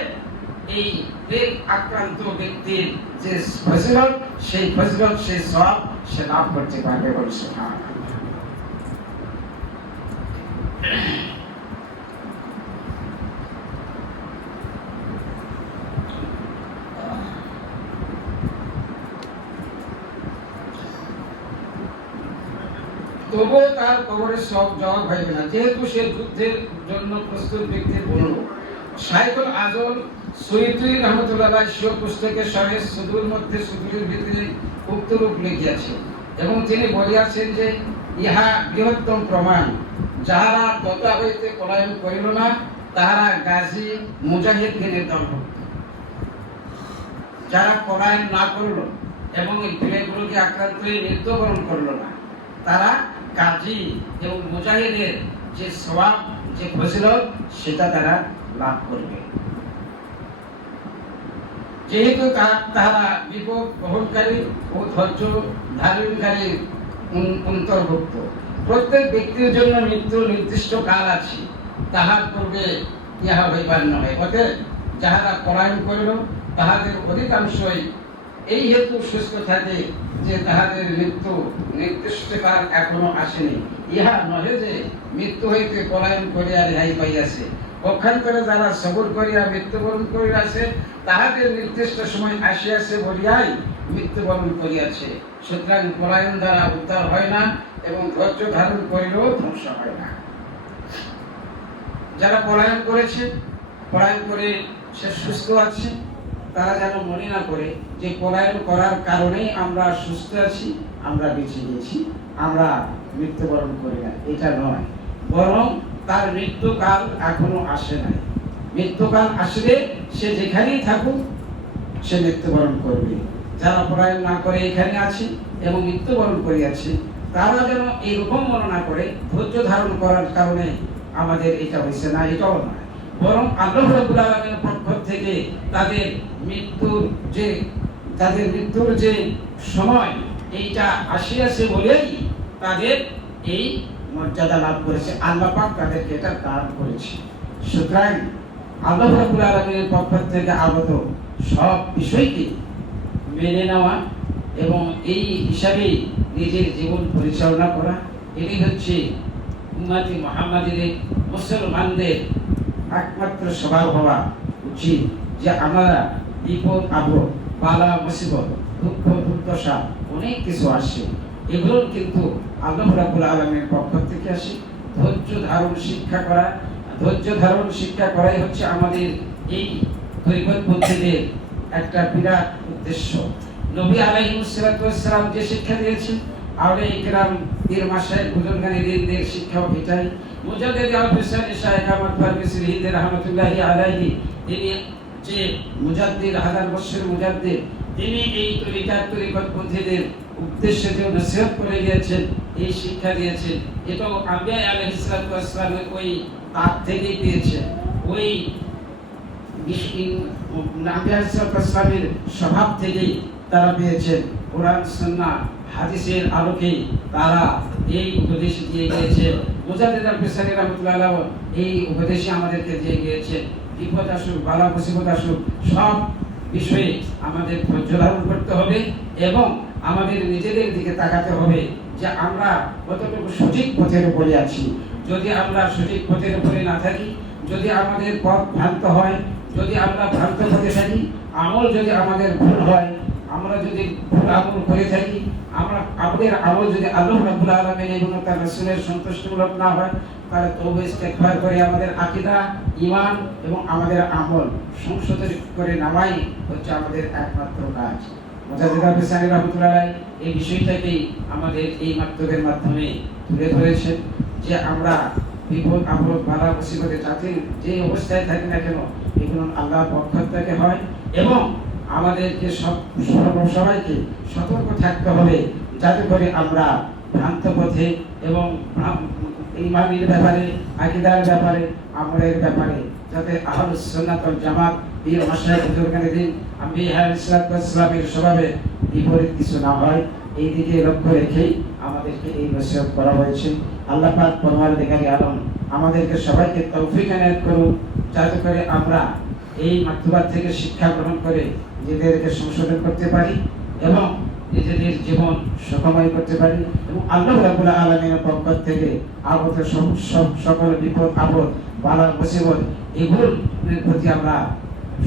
এই প্লেগ আক্রান্ত ব্যক্তির যে ফজিলত, সেই ফজিলত, সেই সওয়াব সে লাভ করতে পারবে বলে। সুবহানাল্লাহ। তবুও তার কবরের সব জবাব হইবে না, যেহেতু সে যুদ্ধের জন্য প্রস্তুত ব্যক্তি বলল। শাইখুল আজম সুয়ুতি রাহমাতুল্লাহ স্বীয় পুস্তকে শরহে সুদুর মধ্যে সুদুরের ভিতরে উক্তরূপ লিখিয়াছে, এবং তিনি বলিয়াছেন যে ইহা বৃহত্তম প্রমাণ, যাহারা তথা হইতে পলায়ন করিল না, তাহারা গাজী মুজাহিদ দিনের দলভুক্ত। যারা পলায়ন না করলো এবং এই প্লেগগুলোকে আক্রান্ত হয়ে মৃত্যুবরণ করলো না, তারা গাজী এবং মুজাহিদের যে সওয়াব, যে ফজিলত, সেটা তারা লাভ করবে। যেহেতু তারা বিপদ বহনকারী ও ধৈর্য ধারণকারী অন্তর্ভুক্ত। প্রত্যেক ব্যক্তির জন্য মৃত্যুর নির্দিষ্ট কাল আছে, তাহার পূর্বে ইহা হইবার নয়। অতএব যাহারা পলায়ন করিল তাহাদের অধিকাংশই এই হেতু সুস্থ থাকে যে তাহাদের মৃত্যু নির্দিষ্ট কাল এখনো আসেনি। ইহা নহে যে মৃত্যু হইতে পলায়ন করিয়া রেহাই পাইয়াছে। পক্ষান্তরে যারা সবর করিয়া মৃত্যুবরণ করিয়াছে তাহাদের নির্দিষ্ট সময় আসিয়াছে বলিয়াই মৃত্যুবরণ করিয়াছে। সুতরাং পলায়ন দ্বারা উদ্ধার হয় না এবং ধৈর্য ধারণ করিলেও ধ্বংস হয় না। যারা পলায়ন করেছে, পলায়ন করে সে সুস্থ আছে, তারা যেন মনে না করে যে পলায়ন করার কারণেই আমরা সুস্থ আছি, আমরা বেঁচে গেছি, আমরা মৃত্যুবরণ করি না, এটা নয়। বরং তার মৃত্যুকাল এখনো আসে নাই। মৃত্যুকাল আসলে সে যেখানেই থাকুক সে মৃত্যুবরণ করবে। যারা পলায়ন না করে এখানে আছে এবং মৃত্যুবরণ করিয়াছে, তারা যেন এরকম মনে করে ধৈর্য ধারণ করার কারণে আমাদের এটা হয়েছে না, এটাও নয়। বরং আল্লাহ রাব্বুল আলামিনের পক্ষ থেকে তাদের মৃত্যুর যে সময় এইটা আসিয়াছে বলেই তাদের এই মর্যাদা লাভ করেছে। আল্লাহ পাক তাদেরকে এটা দান করেছে। সুতরাং আল্লাহ রাব্বুল আলামিনের পক্ষ থেকে আগত সব বিষয়কে মেনে নেওয়া এবং এই হিসাবেই নিজের জীবন পরিচালনা করা, এটাই হচ্ছে উম্মতি মুহাম্মাদের, মুসলমানদের একমাত্র স্বভাব হওয়া উচিত। যে আমরা বিপদ আপদ, বালা মুসিবত, দুঃখ দুর্দশা অনেক কিছু আসে, এগুলো কিন্তু আল্লাহ রাব্বুল আলামিনের পক্ষ থেকে আসে। ধৈর্য ধারণ শিক্ষা করা, ধৈর্য ধারণ শিক্ষা করাই হচ্ছে আমাদের এই তরিকতপন্থীদের একটা বিরাট উদ্দেশ্য। নবী আলাইহিস সালাতু ওয়াস সালাম যে শিক্ষা দিয়েছেন, আউলিয়া ইকরাম, পীর মাশায়েখ, বুজুর্গানের শিক্ষাও এটাই। মুজাদ্দিদ আল-ফিসান শাইখ আহমদ ফারবিসি হিন্দি রাহমাতুল্লাহি আলাইহি, তিনি যে মুজাদ্দিদ, হাজার বছরের মুজাদ্দিদ, তিনি এই তরিকতপন্থীদের উদ্দেশ্যে যে নসিহত করে গিয়েছেন, এই শিক্ষা দিয়েছেন, এটাও আম্বিয়া আলাইহিস সালাতু ওয়াস সালামের ওই তার থেকেই পেয়েছেন। ওই আম্বিয়া আলাইহিস সালাতু ওয়াস সালামের স্বভাব থেকেই তারা পেয়েছেন। কোরআন সুন্নাহ হাদিসের আলোকে তারা এই উপদেশ দিয়ে গিয়েছেন। মুজাদ্দিদ আল-ফিসানি রাহমাতুল্লাহ আলাইহি এই উপদেশে আমাদেরকে দিয়ে গিয়েছেন, বিপদ আসুক, বালা মুসিবত আসুক, সব বিষয়ে আমাদের ধৈর্য ধারণ করতে হবে এবং আমাদের নিজেদের দিকে তাকাতে হবে যে আমরা কতটুকু সঠিক পথের উপরে আছি। যদি আমরা সঠিক পথের উপরে না থাকি, যদি আমাদের পথ ভ্রান্ত হয়, যদি আমরা ভ্রান্ত পথে থাকি, আমল যদি আমাদের ভুল হয়, আমরা যদি ভুল আমল করে থাকি, আমাদের আমল যদি আল্লাহ রাব্বুল আলামিন এবং তার রাসূলের সন্তুষ্টিমূলক না হয়, তাহলে তওবা ইস্তেগফার করে আমাদের আকীদা, ঈমান এবং আমাদের আমল সংশোধন করে নেওয়াই হচ্ছে আমাদের একমাত্র কাজ। মুজাদ্দিদ আল-ফিসানি রাহমাতুল্লাহ আলাইহি এই বিষয়টাকেই আমাদের এই মাধ্যমের মাধ্যমে তুলে ধরেছেন যে আমরা বিপদ আপদ, বালা মুসিবতে যাতে যে অবস্থায় থাকি না কেন, এগুলো আল্লাহর পক্ষ থেকে হয় এবং আমাদেরকে সবাইকে সতর্ক থাকতে হবে যাতে করে আমরা ভ্রান্ত পথে এবং ঈমানের ব্যাপারে, আকীদার ব্যাপারে, আমলের ব্যাপারে যাতে আহলুস সুন্নাত ওয়াল জামাত, পীর মাশায়েখ, বুজুর্গানে দ্বীন, আম্বিয়া আলাইহিস সালাতু ওয়াস সালামের স্বভাবে বিপরীত কিছু না হয়, এই দিকে লক্ষ্য রেখেই আমাদেরকে এই নসিহত করা হয়েছে। আল্লাহ পাক পরওয়ারদিগারে আলম আমাদেরকে সবাইকে তৌফিক এনায়েত করুন যাতে করে আমরা এই মাকতুবাত থেকে শিক্ষা গ্রহণ করে নিজেদেরকে সংশোধন করতে পারি এবং নিজেদের জীবন সুখময় করতে পারি এবং আল্লাহ রাব্বুল আলামিনের পক্ষ থেকে আগত সকল বিপদ আপদ, বালা মুসিবত, এগুলোর প্রতি আমরা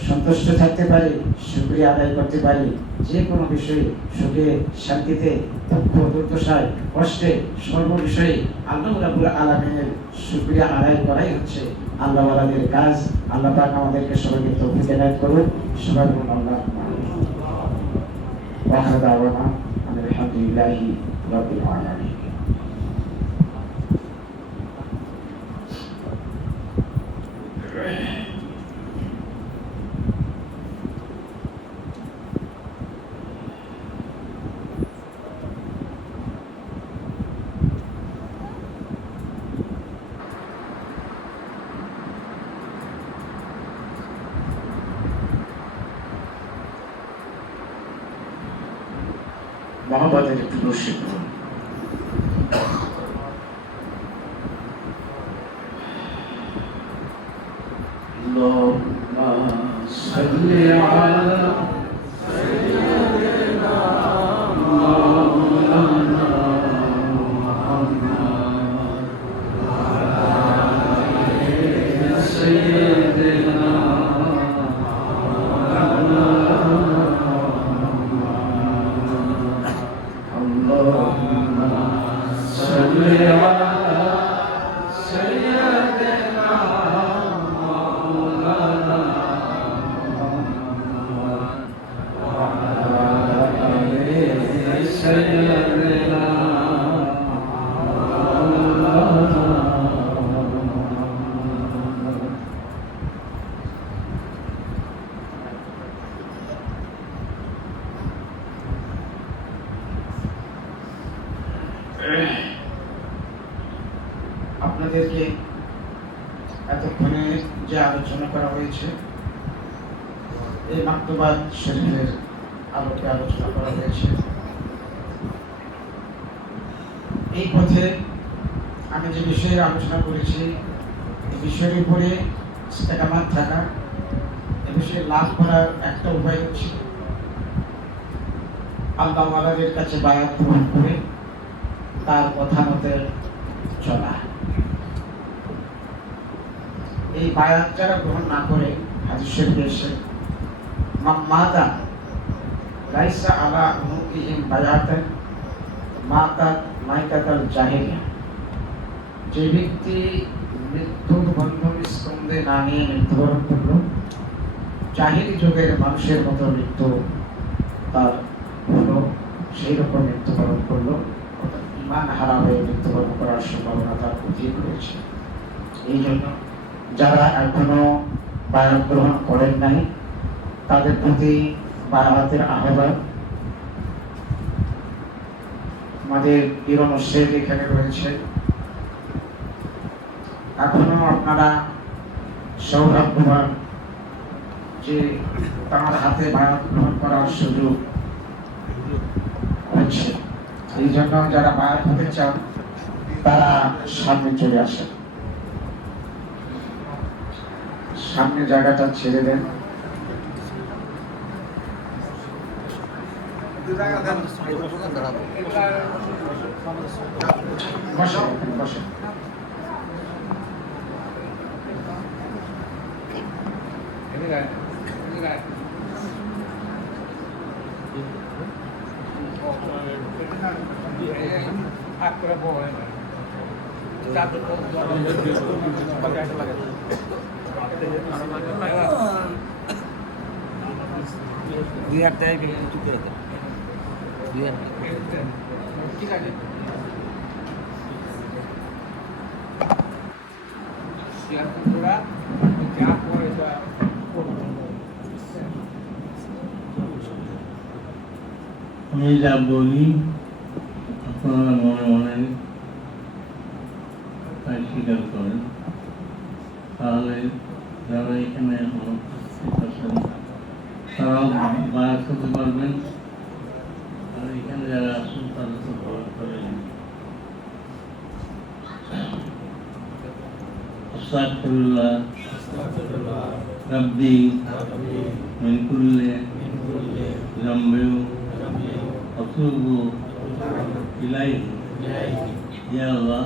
সন্তুষ্ট থাকতে পারি, শুকরিয়া আদায় করতে পারি। যে কোনো বিষয়ে সুখে শান্তিতে, দুঃখ দুর্দশায়, কষ্টে, সর্ব বিষয়ে আল্লাহ রাব্বুল আলামিনের শুকরিয়া আদায় করাই হচ্ছে আল্লাহ ওয়ালাদের কাজ। আল্লাহ পাক আমাদেরকে সবাইকে তৌফিক এনায়েত করুন। সবাই বলুন আল্লাহ। ওয়া আখিরু দাওয়ানা আলহামদুলিল্লাহি রাব্বিল আলামিন। মহব্বতের একটু রসিক اللهم صل على سيدنا مولانا محمد وعلى آل سيدنا مولانا محمد اللهم صل على سيدنا مولانا محمد وعلى آل سيدنا مولانا আপনাদেরকে এতক্ষণে যে আলোচনা করা হয়েছে এই মাকতুবাত শরীফের আলোকে আলোচনা করা হয়েছে। এই পথে আমি যে বিষয়ে আলোচনা করেছি এই বিষয়ের উপরে ইস্তেকামাত থাকা, এ বিষয়ে লাভ করার একটা উপায় হচ্ছে আল্লাহ ওয়ালাদের কাছে বায়াত গ্রহণ করে তার কথা মতে চলা। এই বায়াত যারা গ্রহণ না করে হাদিস শরীফে এসে মাতা লাইসা আলা উনুকিহিম বায়াতান মাতাত মাইতাতাল জাহিলিয়া, যে ব্যক্তি মৃত্যুর বন্ধন স্কন্ধে না নিয়ে মৃত্যুবরণ করলো, জাহিলি যুগের মানুষের মতো মৃত্যু তার হলো, সেই রকম মৃত্যুবরণ করলো, ইমান হারা হয়ে মৃত্যুবরণ করার সম্ভাবনা তার অধিক রয়েছে। এই জন্য যারা এখনো বায়াত গ্রহণ করেন নাই তাদের প্রতি বায়াতের আহ্বান। আমাদের পীর মুর্শিদ এখানে রয়েছে, এখনো আপনারা সৌভাগ্যবান যে তার হাতে বায়াত গ্রহণ করার সুযোগ হচ্ছে। এই জন্য যারা বায়াত হতে চান তারা সামনে চলে আসেন, সামনে জায়গাটা ছেড়ে দেন। বসেন বসেন। দুই হাত দেয় চুপ করে দেয়, দুই হাত ঠিক আছে। আমি যা বলি আপনারা মনে মনে তাই স্বীকার করেন, তাহলে যারা এখানে উপস্থিত আছেন তারাও বায়াত হতে পারবেন, আর এখানে যারা আছেন তারা তো বায়াত করেন। আস্তাগফিরুল্লাহ রাব্বি মিন কুল্লি যামবিন আতুবু ইলাইহি। ইয়া আল্লাহ,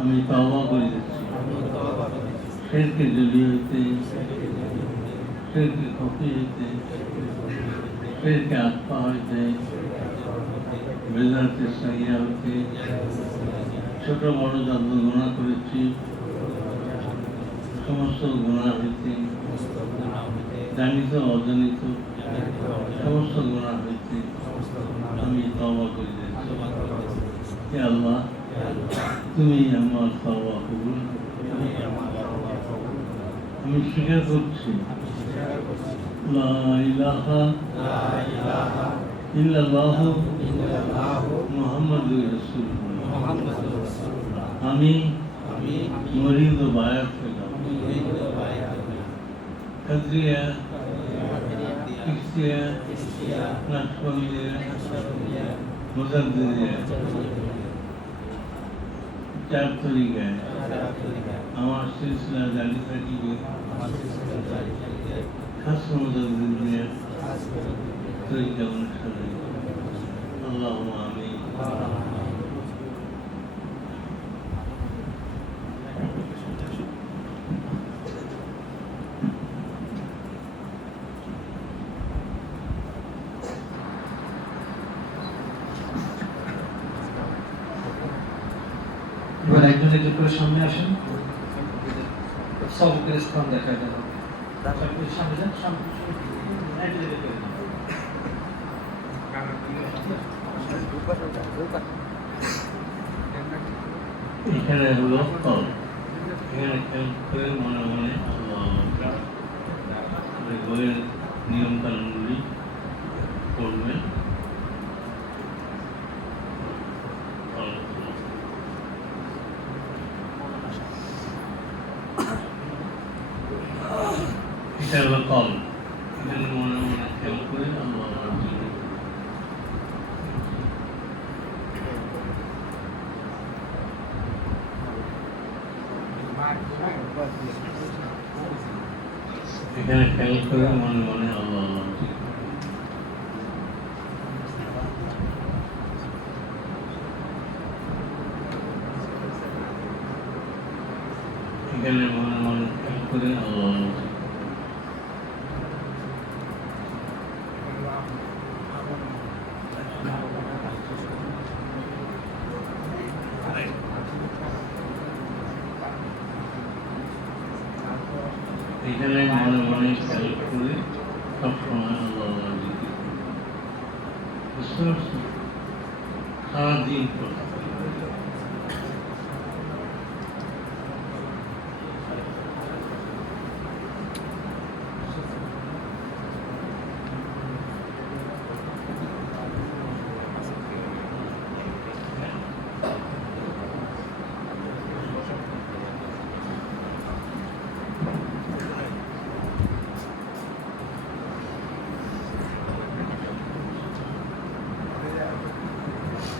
আমি তওবা করিতেছি শিরকে জড়ি হইতে, শিরকে ক্ষতি হইতে, শিরকে আত্মা হইতে, বেদাতে সাইয়া হইতে, ছোট বড় যত গুনাহ করেছি সমস্ত গুনাহ হইতে, জানিত অজানিত সমস্ত গুনাহ হইতে আমি তওবা করিতেছি। হে আল্লাহ, তুমি আমার তওবা কবুল করো। আমি স্বীকার করছি লা ইলাহা ইল্লাল্লাহু মুহাম্মাদুর রাসূলুল্লাহ। আমি মরিদ ও বায়াত হইলাম। কাদরিয়া কুষ্টিয়া, নাশপাতিয়া, মোজাদ্দিদিয়া, চার তরিকায় আমার সিলসিলা জারি থাকিবে খাস মোজাদ্দিদিয়া তরিকা অনুসারে। আল্লাহুম্মা আমিন। এবার একজন একজন করে সামনে আসেন, সবকের স্থান দেখা যাবে। সবকের সামনে যান, সামনে একজন একজন করে। এখানে হলো কল, এখানে খেয়াল করে মনে মনে বইয়ের নিয়ম কানুনগুলি করবেন। এটা হলো কল, এখানে মনে মনে খেয়াল করে আল্লাহ এখানে খেয়াল করে মনে মনে আল্লাহ এখানে মনে মনে খেয়াল করে আল্লাহ এখানে মনে মনে খেয়াল করে সবসময় আল্লাহ বুঝতে পারছি সারাদিন করতে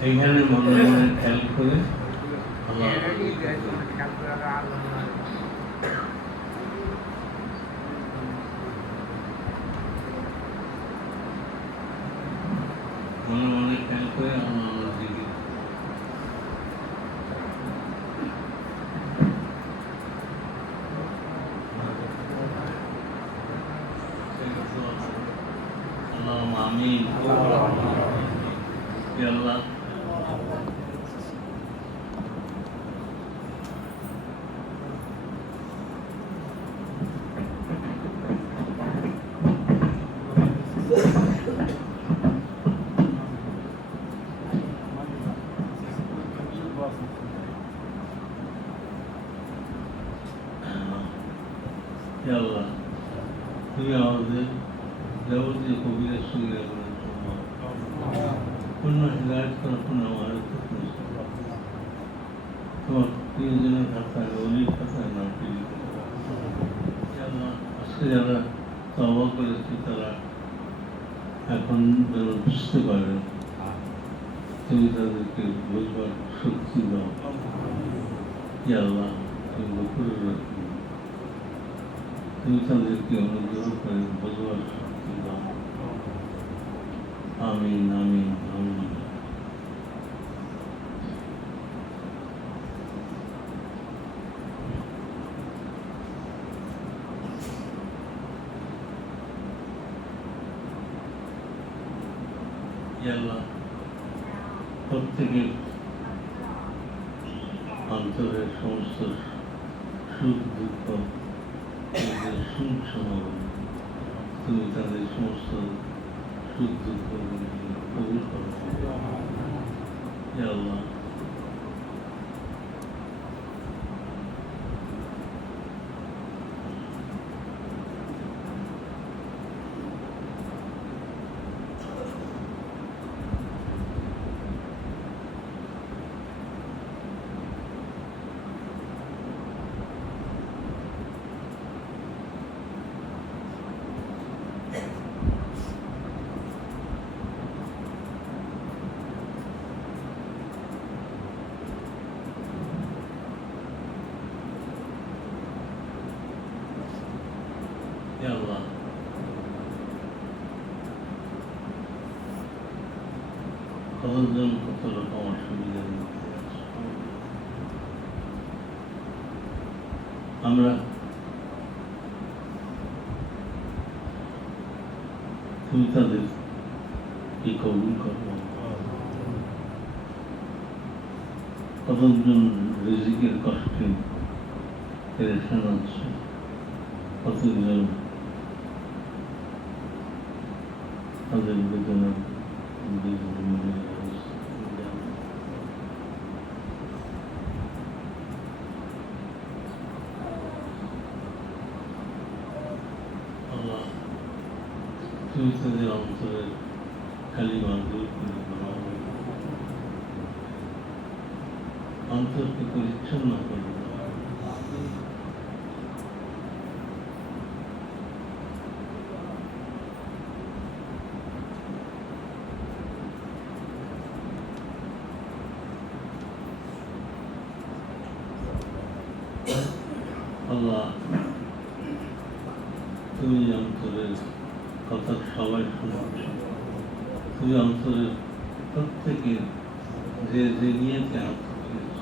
এইখানে মনে মনে খেয়াল করে আল্লাহ মনে মনে খেয়াল করে আল্লাহ দিকে আল্লাহুম্মা আমিন। ইয়া আল্লাহ ইয়া আল্লাহ তুমি আমাদের যাবতীয় কবিরা সঙ্গে পূর্ণ হৃদায়ত করো, পূর্ণ আমার তোমার প্রিয়জনের খাতায় অলির খাতায় নাম আজকে যারা তওবা করেছে তারা এখন যেন বুঝতে পারে, তুমি তাদেরকে বুঝবার শক্তি দাও। ইয়া আল্লাহ তুমি বকুরের রাখি, তুমি তাদেরকে অনুগ্রহ করে বুঝবার শক্তি দাও। আমিন আমিন আমিন। ইয়া আল্লাহ প্রত্যেকের অন্তরের সমস্ত সুখ দুঃখ শুনশোনাবে, তুমি তাদের সমস্ত সুখ দুঃখগুলি কবুল করো। ইয়া আল্লাহ কতজন কত রকম অসুবিধার মধ্যে আছে। আমরা তুমি তাদের কি কবুল করবো। কতজন রিজিকের কষ্টে পেরেশান আছে, কতজন তাদের বেদনা আল্লাহ তুমি তাদের অন্তরের কালিমা দূর করে দাও, অন্তরকে পরিচ্ছন্ন করে দাও। আল্লাহ তুমি অন্তরের কথা সবাই শুনছ, তুমি অন্তরের প্রত্যেকের যে যে নিয়েতে হাত দিয়েছ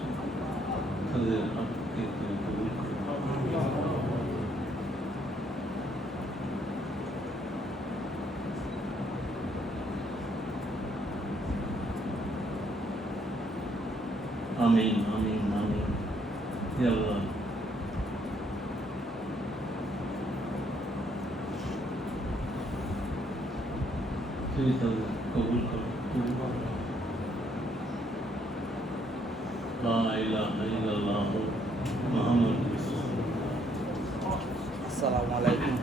তাদের হাতকে তুমি কবুল করো। আমিন আমিন আমিন। হে আল্লাহ তুমি তাদের কবুল করো। লা ইলাহা ইল্লাল্লাহু মুহাম্মাদুর রাসূলুল্লাহ। আসসালামু আলাইকুম।